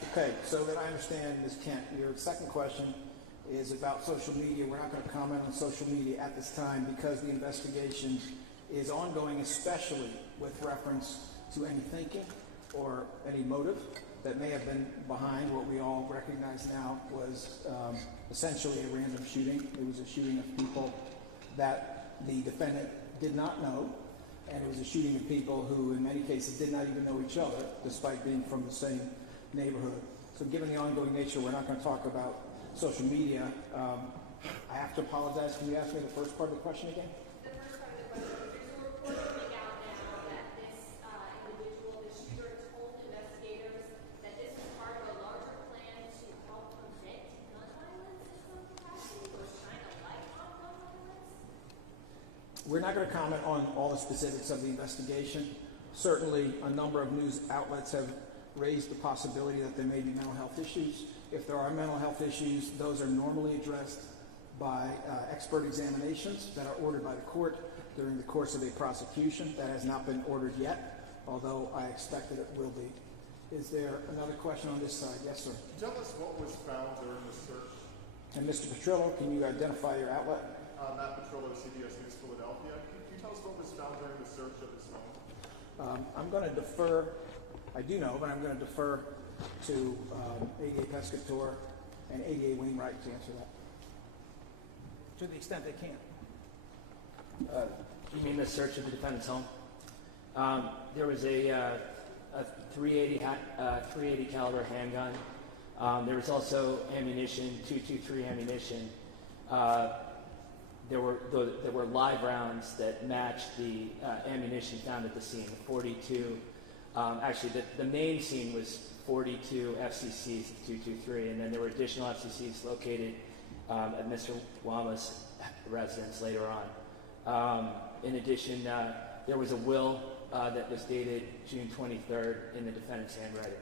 policed? Okay, so that I understand, Ms. Kent, your second question is about social media. We're not going to comment on social media at this time because the investigation is ongoing, especially with reference to any thinking or any motive that may have been behind what we all recognize now was essentially a random shooting. It was a shooting of people that the defendant did not know, and it was a shooting of people who in many cases did not even know each other, despite being from the same neighborhood. So given the ongoing nature, we're not going to talk about social media. I have to apologize. Can you ask me the first part of the question again? The first part of the question is there's a report coming out now that this individual, the shooter, told investigators that this was part of a larger plan to help prevent gun violence in some capacity. Was China like on gun violence? We're not going to comment on all the specifics of the investigation. Certainly, a number of news outlets have raised the possibility that there may be mental health issues. If there are mental health issues, those are normally addressed by expert examinations that are ordered by the court during the course of a prosecution. That has not been ordered yet, although I expect that it will be. Is there another question on this side? Yes, sir. Tell us what was found during the search. And Mr. Petrillo, can you identify your outlet? Matt Petrillo, CBS News Philadelphia. Can you tell us what was found during the search of his home? I'm going to defer, I do know, but I'm going to defer to ADA Pescator and ADA Wainwright to answer that, to the extent they can. You mean the search of the defendant's home? There was a .380 caliber handgun. There was also ammunition, .223 ammunition. There were live rounds that matched the ammunition found at the scene. The 42. Actually, the main scene was 42 FCCs of .223, and then there were additional FCCs located at Mr. Wama's residence later on. In addition, there was a will that was dated June 23rd in the defendant's handwriting.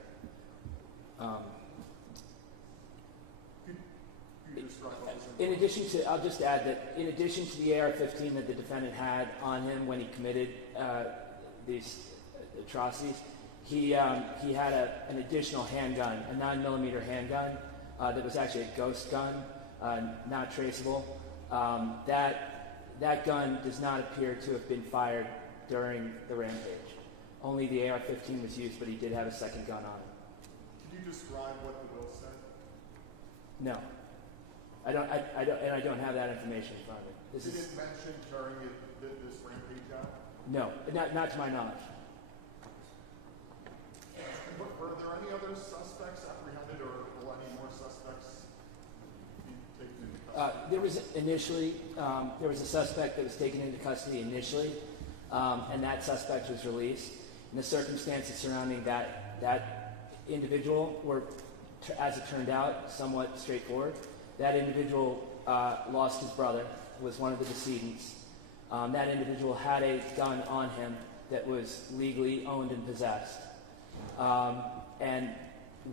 In addition to, I'll just add that in addition to the AR-15 that the defendant had on him when he committed these atrocities, he had an additional handgun, a 9mm handgun that was actually a ghost gun, not traceable. That gun does not appear to have been fired during the rampage. Only the AR-15 was used, but he did have a second gun on him. Can you describe what the will said? No. I don't have that information in front of me. You didn't mention carrying this rampage out? No, not to my knowledge. Were there any other suspects apprehended, or will any more suspects be taken into custody? There was a suspect that was taken into custody initially, and that suspect was released. And the circumstances surrounding that individual were, as it turned out, somewhat straightforward. That individual lost his brother, was one of the decedents. That individual had a gun on him that was legally owned and possessed. And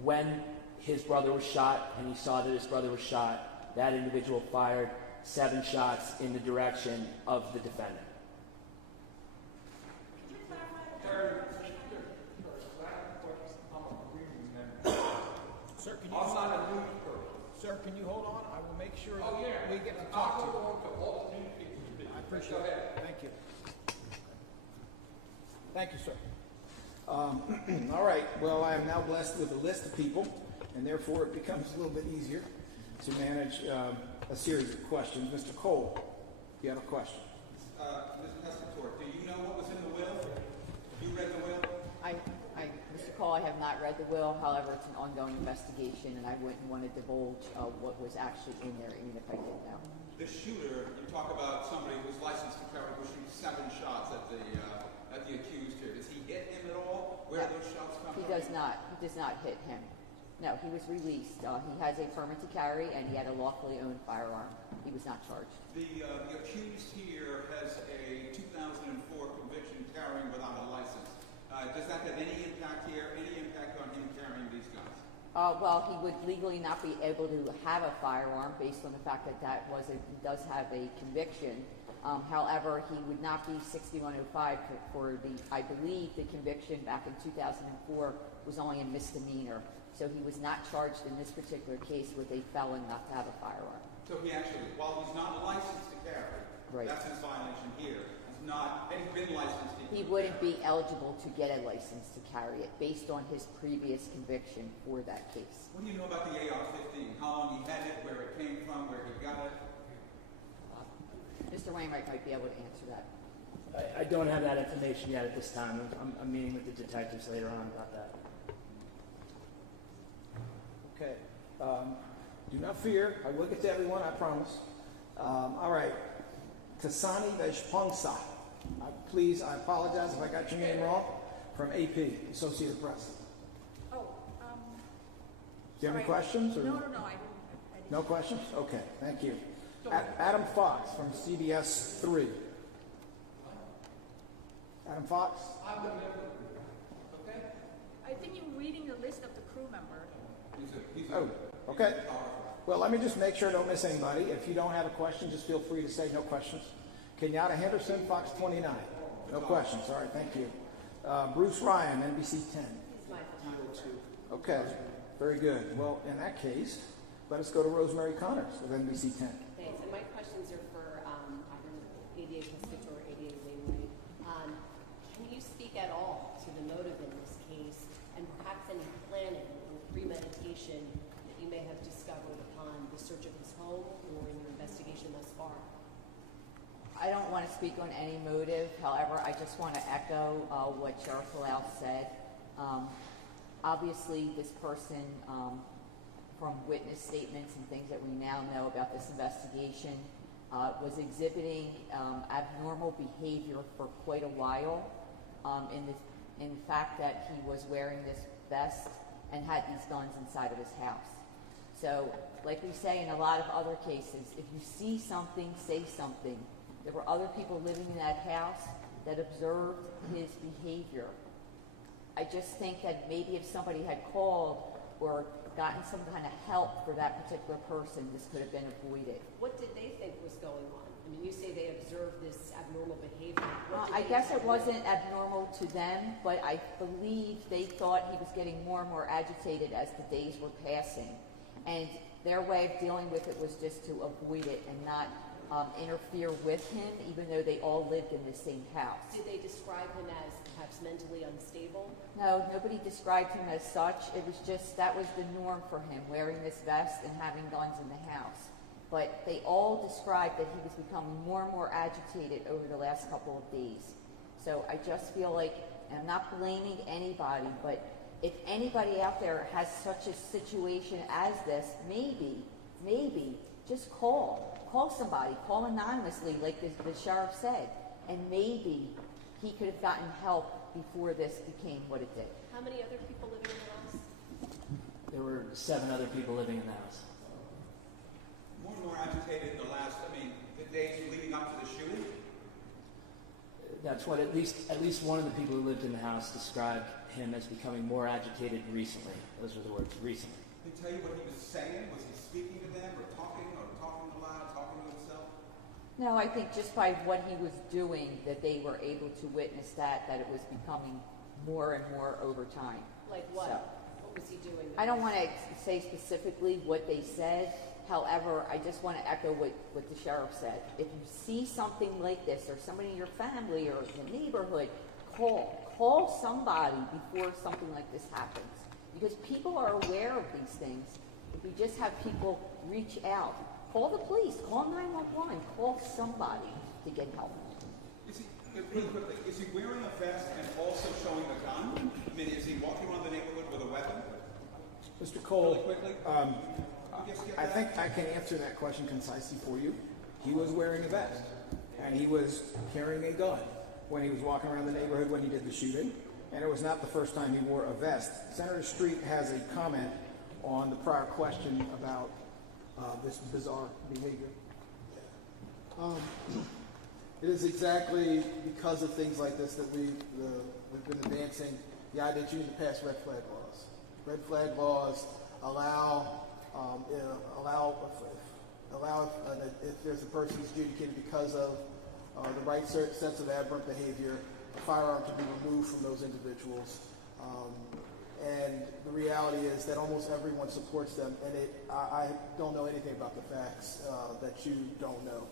when his brother was shot, and he saw that his brother was shot, that individual fired 7 shots in the direction of the defendant. Sir, can you Sir, can you hold on? I will make sure we get to talk to you. I appreciate it. Thank you. Thank you, sir. All right. Well, I am now blessed with a list of people, and therefore it becomes a little bit easier to manage a series of questions. Mr. Cole, you have a question. Mr. Pescatore, do you know what was in the will? You read the will? Mr. Cole, I have not read the will. However, it's an ongoing investigation, and I wouldn't want to divulge what was actually in there, even if I did know. The shooter, you talk about somebody who's licensed to carry, who shoots 7 shots at the accused here. Does he hit him at all? Where those shots come from? He does not. He does not hit him. No, he was released. He has a permit to carry, and he had a lawfully owned firearm. He was not charged. The accused here has a 2004 conviction carrying without a license. Does that have any impact here? Any impact on him carrying these guns? Well, he would legally not be able to have a firearm based on the fact that he does have a conviction. However, he would not be 6105 for I believe the conviction back in 2004 was only a misdemeanor. So he was not charged in this particular case with a felon not to have a firearm. So he actually, while he's not licensed to carry, right. That's his violation here. He's been licensed to He wouldn't be eligible to get a license to carry it based on his previous conviction for that case. What do you know about the AR-15? How long he had it, where it came from, where he got it? Mr. Wainwright might be able to answer that. I don't have that information yet at this time. I'm meeting with the detectives later on about that. Okay. Do not fear. I will get to everyone, I promise. All right. Tasani Veshpongsa. Please, I apologize if I got your name wrong. From AP, Associated Press. Oh, Do you have any questions? Or? No, I didn't. No questions? Okay, thank you. Adam Fox from CBS 3. Adam Fox? I'm the member. Okay. I think you're reading the list of the crew member. Oh, okay. Well, let me just make sure I don't miss anybody. If you don't have a question, just feel free to say no questions. Kenyatta Henderson, Fox 29. No questions. All right, thank you. Bruce Ryan, NBC 10. Okay, very good. Well, in that case, let us go to Rosemary Connors with NBC 10. Thanks. And my questions are for either ADA Pescatore or ADA Wainwright. Can you speak at all to the motive in this case and perhaps any planning or premeditation that you may have discovered upon the search of his home or in your investigation thus far? I don't want to speak on any motive. However, I just want to echo what Sheriff Palau said. Obviously, this person, from witness statements and things that we now know about this investigation, was exhibiting abnormal behavior for quite a while, in the fact that he was wearing this vest and had these guns inside of his house. So, like we say in a lot of other cases, if you see something, say something. There were other people living in that house that observed his behavior. I just think that maybe if somebody had called or gotten some kind of help for that particular person, this could have been avoided. What did they think was going on? I mean, you say they observed this abnormal behavior. I guess it wasn't abnormal to them, but I believe they thought he was getting more and more agitated as the days were passing. And their way of dealing with it was just to avoid it and not interfere with him, even though they all lived in the same house. Did they describe him as perhaps mentally unstable? No, nobody described him as such. It was just that was the norm for him, wearing this vest and having guns in the house. But they all described that he was becoming more and more agitated over the last couple of days. So I just feel like, and I'm not blaming anybody, but if anybody out there has such a situation as this, maybe just call somebody, call anonymously like the sheriff said, and maybe he could have gotten help before this became what it did. How many other people living in the house? There were 7 other people living in the house. More and more agitated in the last, the days leading up to the shooting? That's what at least one of the people who lived in the house described him as becoming more agitated recently. Those were the words, recently. Did he tell you what he was saying? Was he speaking to them or talking aloud, talking to himself? No, I think just by what he was doing that they were able to witness that it was becoming more and more over time. Like what? So, what was he doing? I don't want to say specifically what they said. However, I just want to echo what the sheriff said. If you see something like this, or somebody in your family or the neighborhood, call somebody before something like this happens. Because people are aware of these things. If you just have people reach out, call the police, call 911, call somebody to get help. Really quickly, is he wearing a vest and also showing a gun? Is he walking around the neighborhood with a weapon? Mr. Cole, Really quickly? I think I can answer that question concisely for you. He was wearing a vest, and he was carrying a gun when he was walking around the neighborhood when he did the shooting, and it was not the first time he wore a vest. Senator Street has a comment on the prior question about this bizarre behavior. It is exactly because of things like this that we've been advancing the idea that you need to pass red flag laws. Red flag laws allow if there's a person who's adjudicated because of the right sense of aberrant behavior, a firearm to be removed from those individuals. And the reality is that almost everyone supports them, and I don't know anything about the facts that you don't know.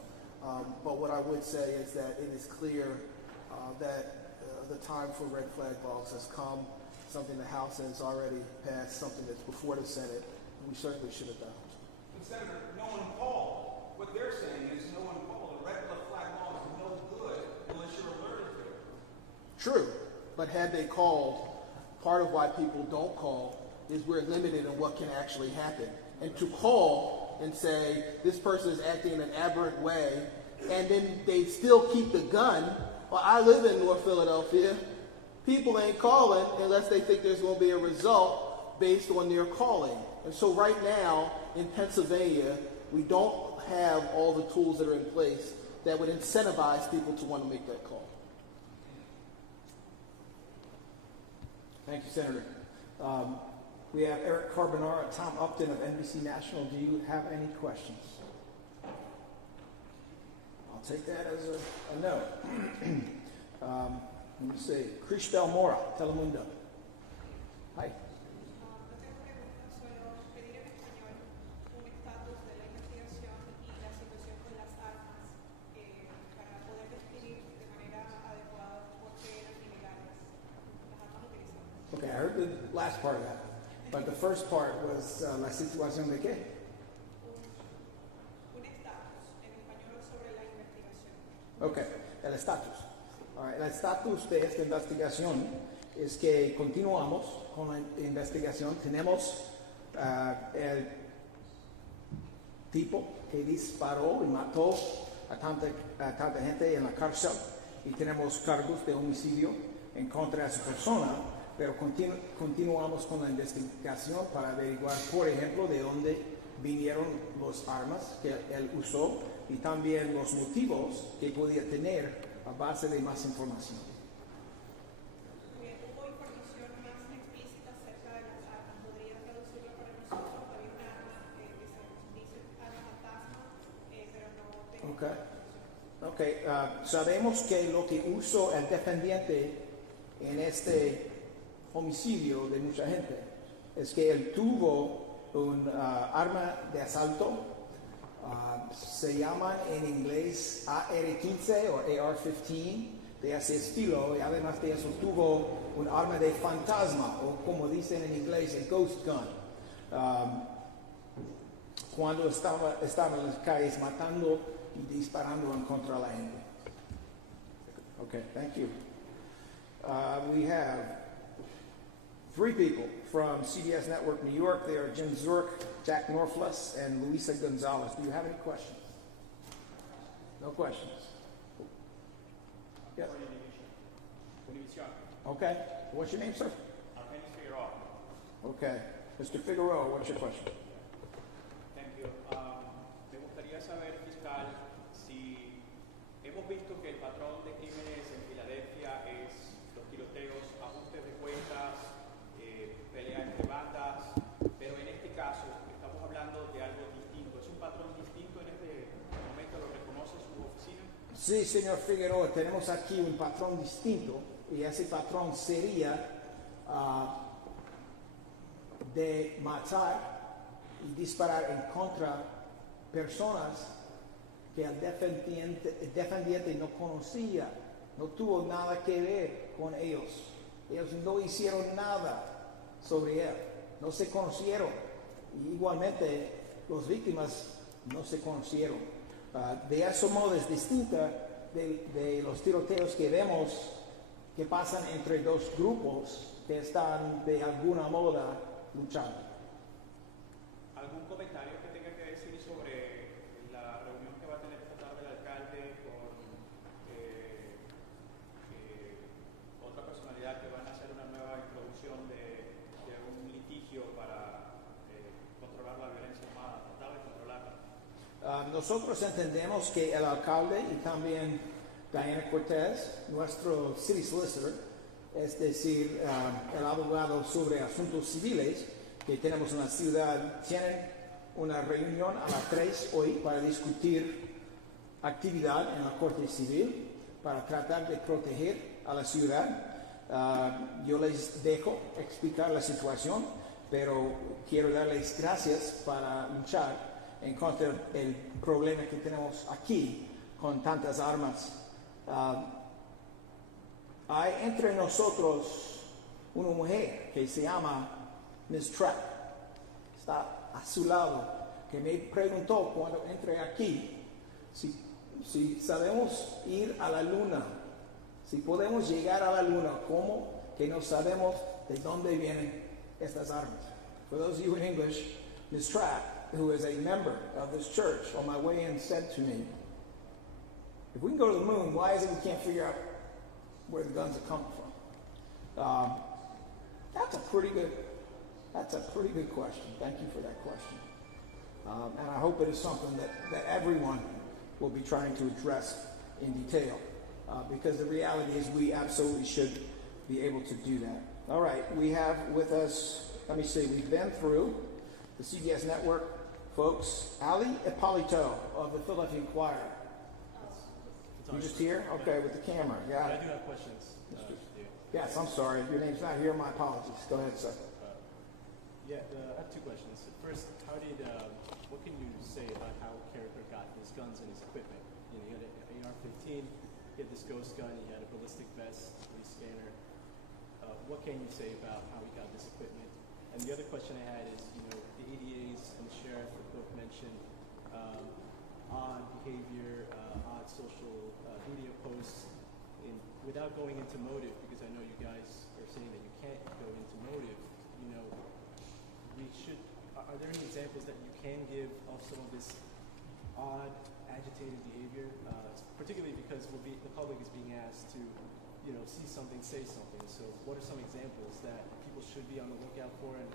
But what I would say is that it is clear that the time for red flag laws has come, something the House has already passed, something that's before the Senate, and we certainly should adopt. But Senator, no one called. What they're saying is no one called. The red flag law is no good unless you're alerted to it. True, but had they called, part of why people don't call is we're limited in what can actually happen. And to call and say, this person is acting in an aberrant way, and then they still keep the gun. Well, I live in North Philadelphia. People ain't calling unless they think there's going to be a result based on their calling. And so right now in Pennsylvania, we don't have all the tools that are in place that would incentivize people to want to make that call. Thank you, Senator. We have Eric Carbonara, Tom Upton of NBC National. Do you have any questions? I'll take that as a no. Let me see. Cristel Mora, Telemundo. Hi. Okay, I heard the last part of that, but the first part was la situación de qué? Okay, el estatus. All right, el estatus de esta investigación es que continuamos con la investigación. Tenemos el tipo que disparó y mató a tanta gente en la cárcel y tenemos cargos de homicidio en contra de esa persona, pero continuamos con la investigación para averiguar, por ejemplo, de dónde vinieron las armas que él usó y también los motivos que podía tener a base de más información. ¿Hubo información más explícita acerca de las armas? ¿Podría traducirlo para nosotros? Hay un arma que se dice arma fantasma, pero no tengo sabemos que lo que usó el defendiente en este homicidio de mucha gente es que él tuvo un arma de asalto, se llaman en inglés AR-15 o AR-15 de ese estilo, y además de eso tuvo un arma de fantasma o como dicen en inglés el ghost gun, cuando estaba en las calles matando y disparando en contra de la gente. Okay, thank you. We have 3 people from CBS Network New York. They are Jim Zurk, Jack Norflus, and Luisa Gonzalez. Do you have any questions? No questions? Yes. Okay. What's your name, sir? Okay. Mr. Figueroa, what's your question? Thank you. Me gustaría saber, fiscal, si hemos visto que el patrón de crímenes en Filadelfia es los tiroteos, ajustes de cuentas, pelea entre bandas, pero en este caso estamos hablando de algo distinto. ¿Es un patrón distinto en este momento? ¿Lo reconoce su oficina? Sí, señor Figueroa, tenemos aquí un patrón distinto y ese patrón sería de matar y disparar en contra personas que el defendiente no conocía, no tuvo nada que ver con ellos. Ellos no hicieron nada sobre él, no se conocieron. Y igualmente, las víctimas no se conocieron. De ese modo es distinta de los tiroteos que vemos que pasan entre 2 grupos que están de alguna moda luchando. ¿Algún comentario que tenga que decir sobre la reunión que va a tener esta tarde el alcalde con otra personalidad que van a hacer una nueva introducción de un litigio para controlar la violencia armada, tratar de controlarla? Nosotros entendemos que el alcalde y también Diana Cortez, nuestro city solicitor, es decir, el abogado sobre asuntos civiles que tenemos en la ciudad, tienen una reunión a las 3 hoy para discutir actividad en la Corte Civil para tratar de proteger a la ciudad. Yo les dejo explicar la situación, pero quiero darles gracias para luchar en contra del problema que tenemos aquí con tantas armas. Hay entre nosotros una mujer que se llama Miss Trapp, está a su lado, que me preguntó cuando entré aquí si sabemos ir a la luna, si podemos llegar a la luna, ¿cómo? Que no sabemos de dónde vienen estas armas. For those of you in English, Miss Trapp, who is a member of this church, on my way in said to me, if we can go to the moon, why is it we can't figure out where the guns are coming from? That's a pretty good question. Thank you for that question. And I hope it is something that everyone will be trying to address in detail, because the reality is we absolutely should be able to do that. All right, we have with us, let me see, we've been through the CBS Network folks. Ali Ippolito of the Philadelphia Inquirer. You just here? Okay, with the camera. Got it. I do have questions. Yes, I'm sorry. Your name's not here. My apologies. Go ahead, sir. I have 2 questions. First, what can you say about how Carriker got his guns and his equipment? You know, he had an AR-15, he had this ghost gun, he had a ballistic vest, police scanner. What can you say about how he got this equipment? And the other question I had is, you know, the ADAs and the sheriff have both mentioned odd behavior, odd social media posts. without going into motive, because I know you guys are saying that you can't go into motive, are there any examples that you can give of some of this odd, agitated behavior? Particularly because the public is being asked to, see something, say something. So what are some examples that people should be on the lookout for, and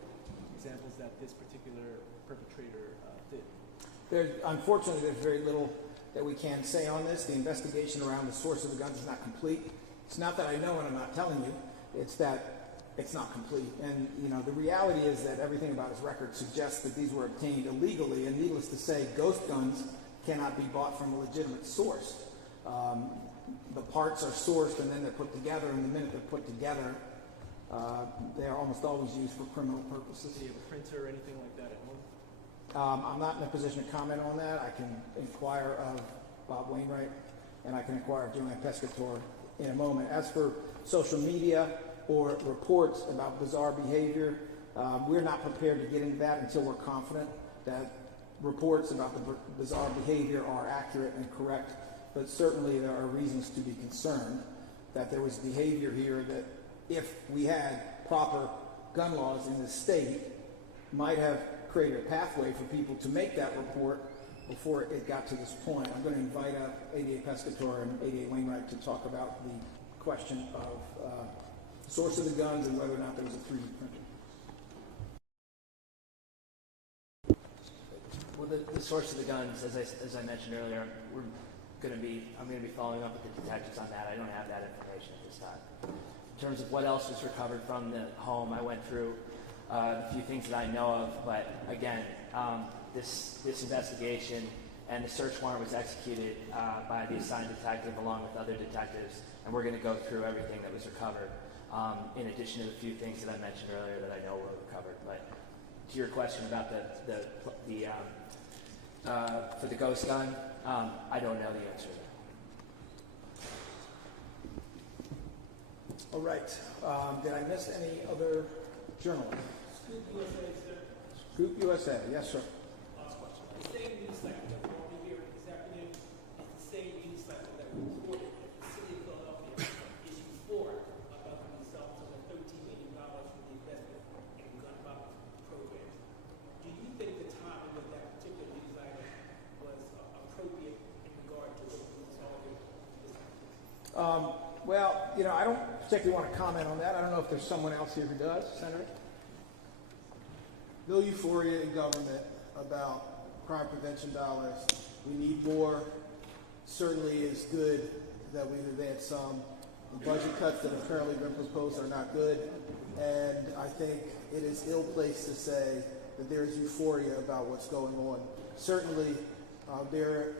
examples that this particular perpetrator did? Unfortunately, there's very little that we can say on this. The investigation around the source of the guns is not complete. It's not that I know and I'm not telling you. It's that it's not complete. And, the reality is that everything about his record suggests that these were obtained illegally, and needless to say, ghost guns cannot be bought from a legitimate source. The parts are sourced and then they're put together, and the minute they're put together, they are almost always used for criminal purposes. Do you have a printer or anything like that at home? I'm not in a position to comment on that. I can inquire of Bob Wainwright, and I can inquire of Joanne Pescator in a moment. As for social media or reports about bizarre behavior, we're not prepared to get into that until we're confident that reports about the bizarre behavior are accurate and correct. But certainly there are reasons to be concerned that there was behavior here that, if we had proper gun laws in this state, might have created a pathway for people to make that report before it got to this point. I'm going to invite up ADA Pescator and ADA Wainwright to talk about the question of source of the guns and whether or not there was a 3D printer. Well, the source of the guns, as I mentioned earlier, I'm going to be following up with the detectives on that. I don't have that information at this time. In terms of what else was recovered from the home, I went through a few things that I know of, but again, this investigation and the search warrant was executed by the assigned detective along with other detectives, and we're going to go through everything that was recovered, in addition to the few things that I mentioned earlier that I know were recovered. But to your question about for the ghost gun, I don't know the answer to that. All right. Did I miss any other journalists? Scoop USA, sir. Scoop USA. Yes, sir. Last question. The same news cycle that we're all hearing this afternoon is the same news cycle that we reported that the city of Philadelphia issued for about the results of the $13 million for the investment in gun violence programs. Do you think the timing of that particular news item was appropriate in regard to what we saw here this afternoon? Well, I don't particularly want to comment on that. I don't know if there's someone else here who does. Senator? No euphoria in government about crime prevention dollars. We need more. Certainly is good that we've advanced some. The budget cuts that have apparently been proposed are not good. And I think it is ill-placed to say that there is euphoria about what's going on. Certainly,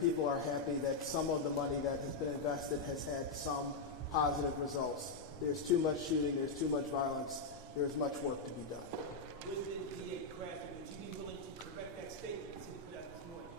people are happy that some of the money that has been invested has had some positive results. There's too much shooting, there's too much violence, there's much work to be done. President D.A. Krasner, would you be willing to correct that statement that you put out this morning?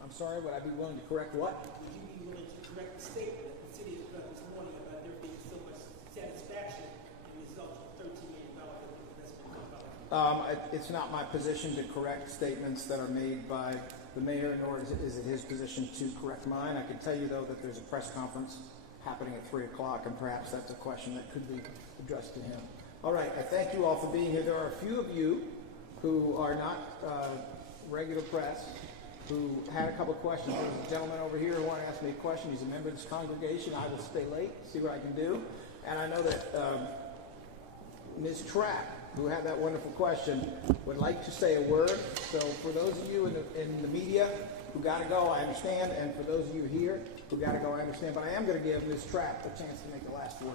I'm sorry, would I be willing to correct what? Would you be willing to correct the statement that the city has put out this morning about there being so much satisfaction in the results of $13 million investment in gun violence? It's not my position to correct statements that are made by the mayor, nor is it his position to correct mine. I can tell you, though, that there's a press conference happening at 3 o'clock, and perhaps that's a question that could be addressed to him. All right, I thank you all for being here. There are a few of you who are not regular press who had a couple of questions. There's a gentleman over here who wanted to ask me a question. He's a member of this congregation. I will stay late, see what I can do. And I know that Ms. Trapp, who had that wonderful question, would like to say a word. So for those of you in the media who got to go, I understand. And for those of you here who got to go, I understand. But I am going to give Ms. Trapp a chance to make the last word.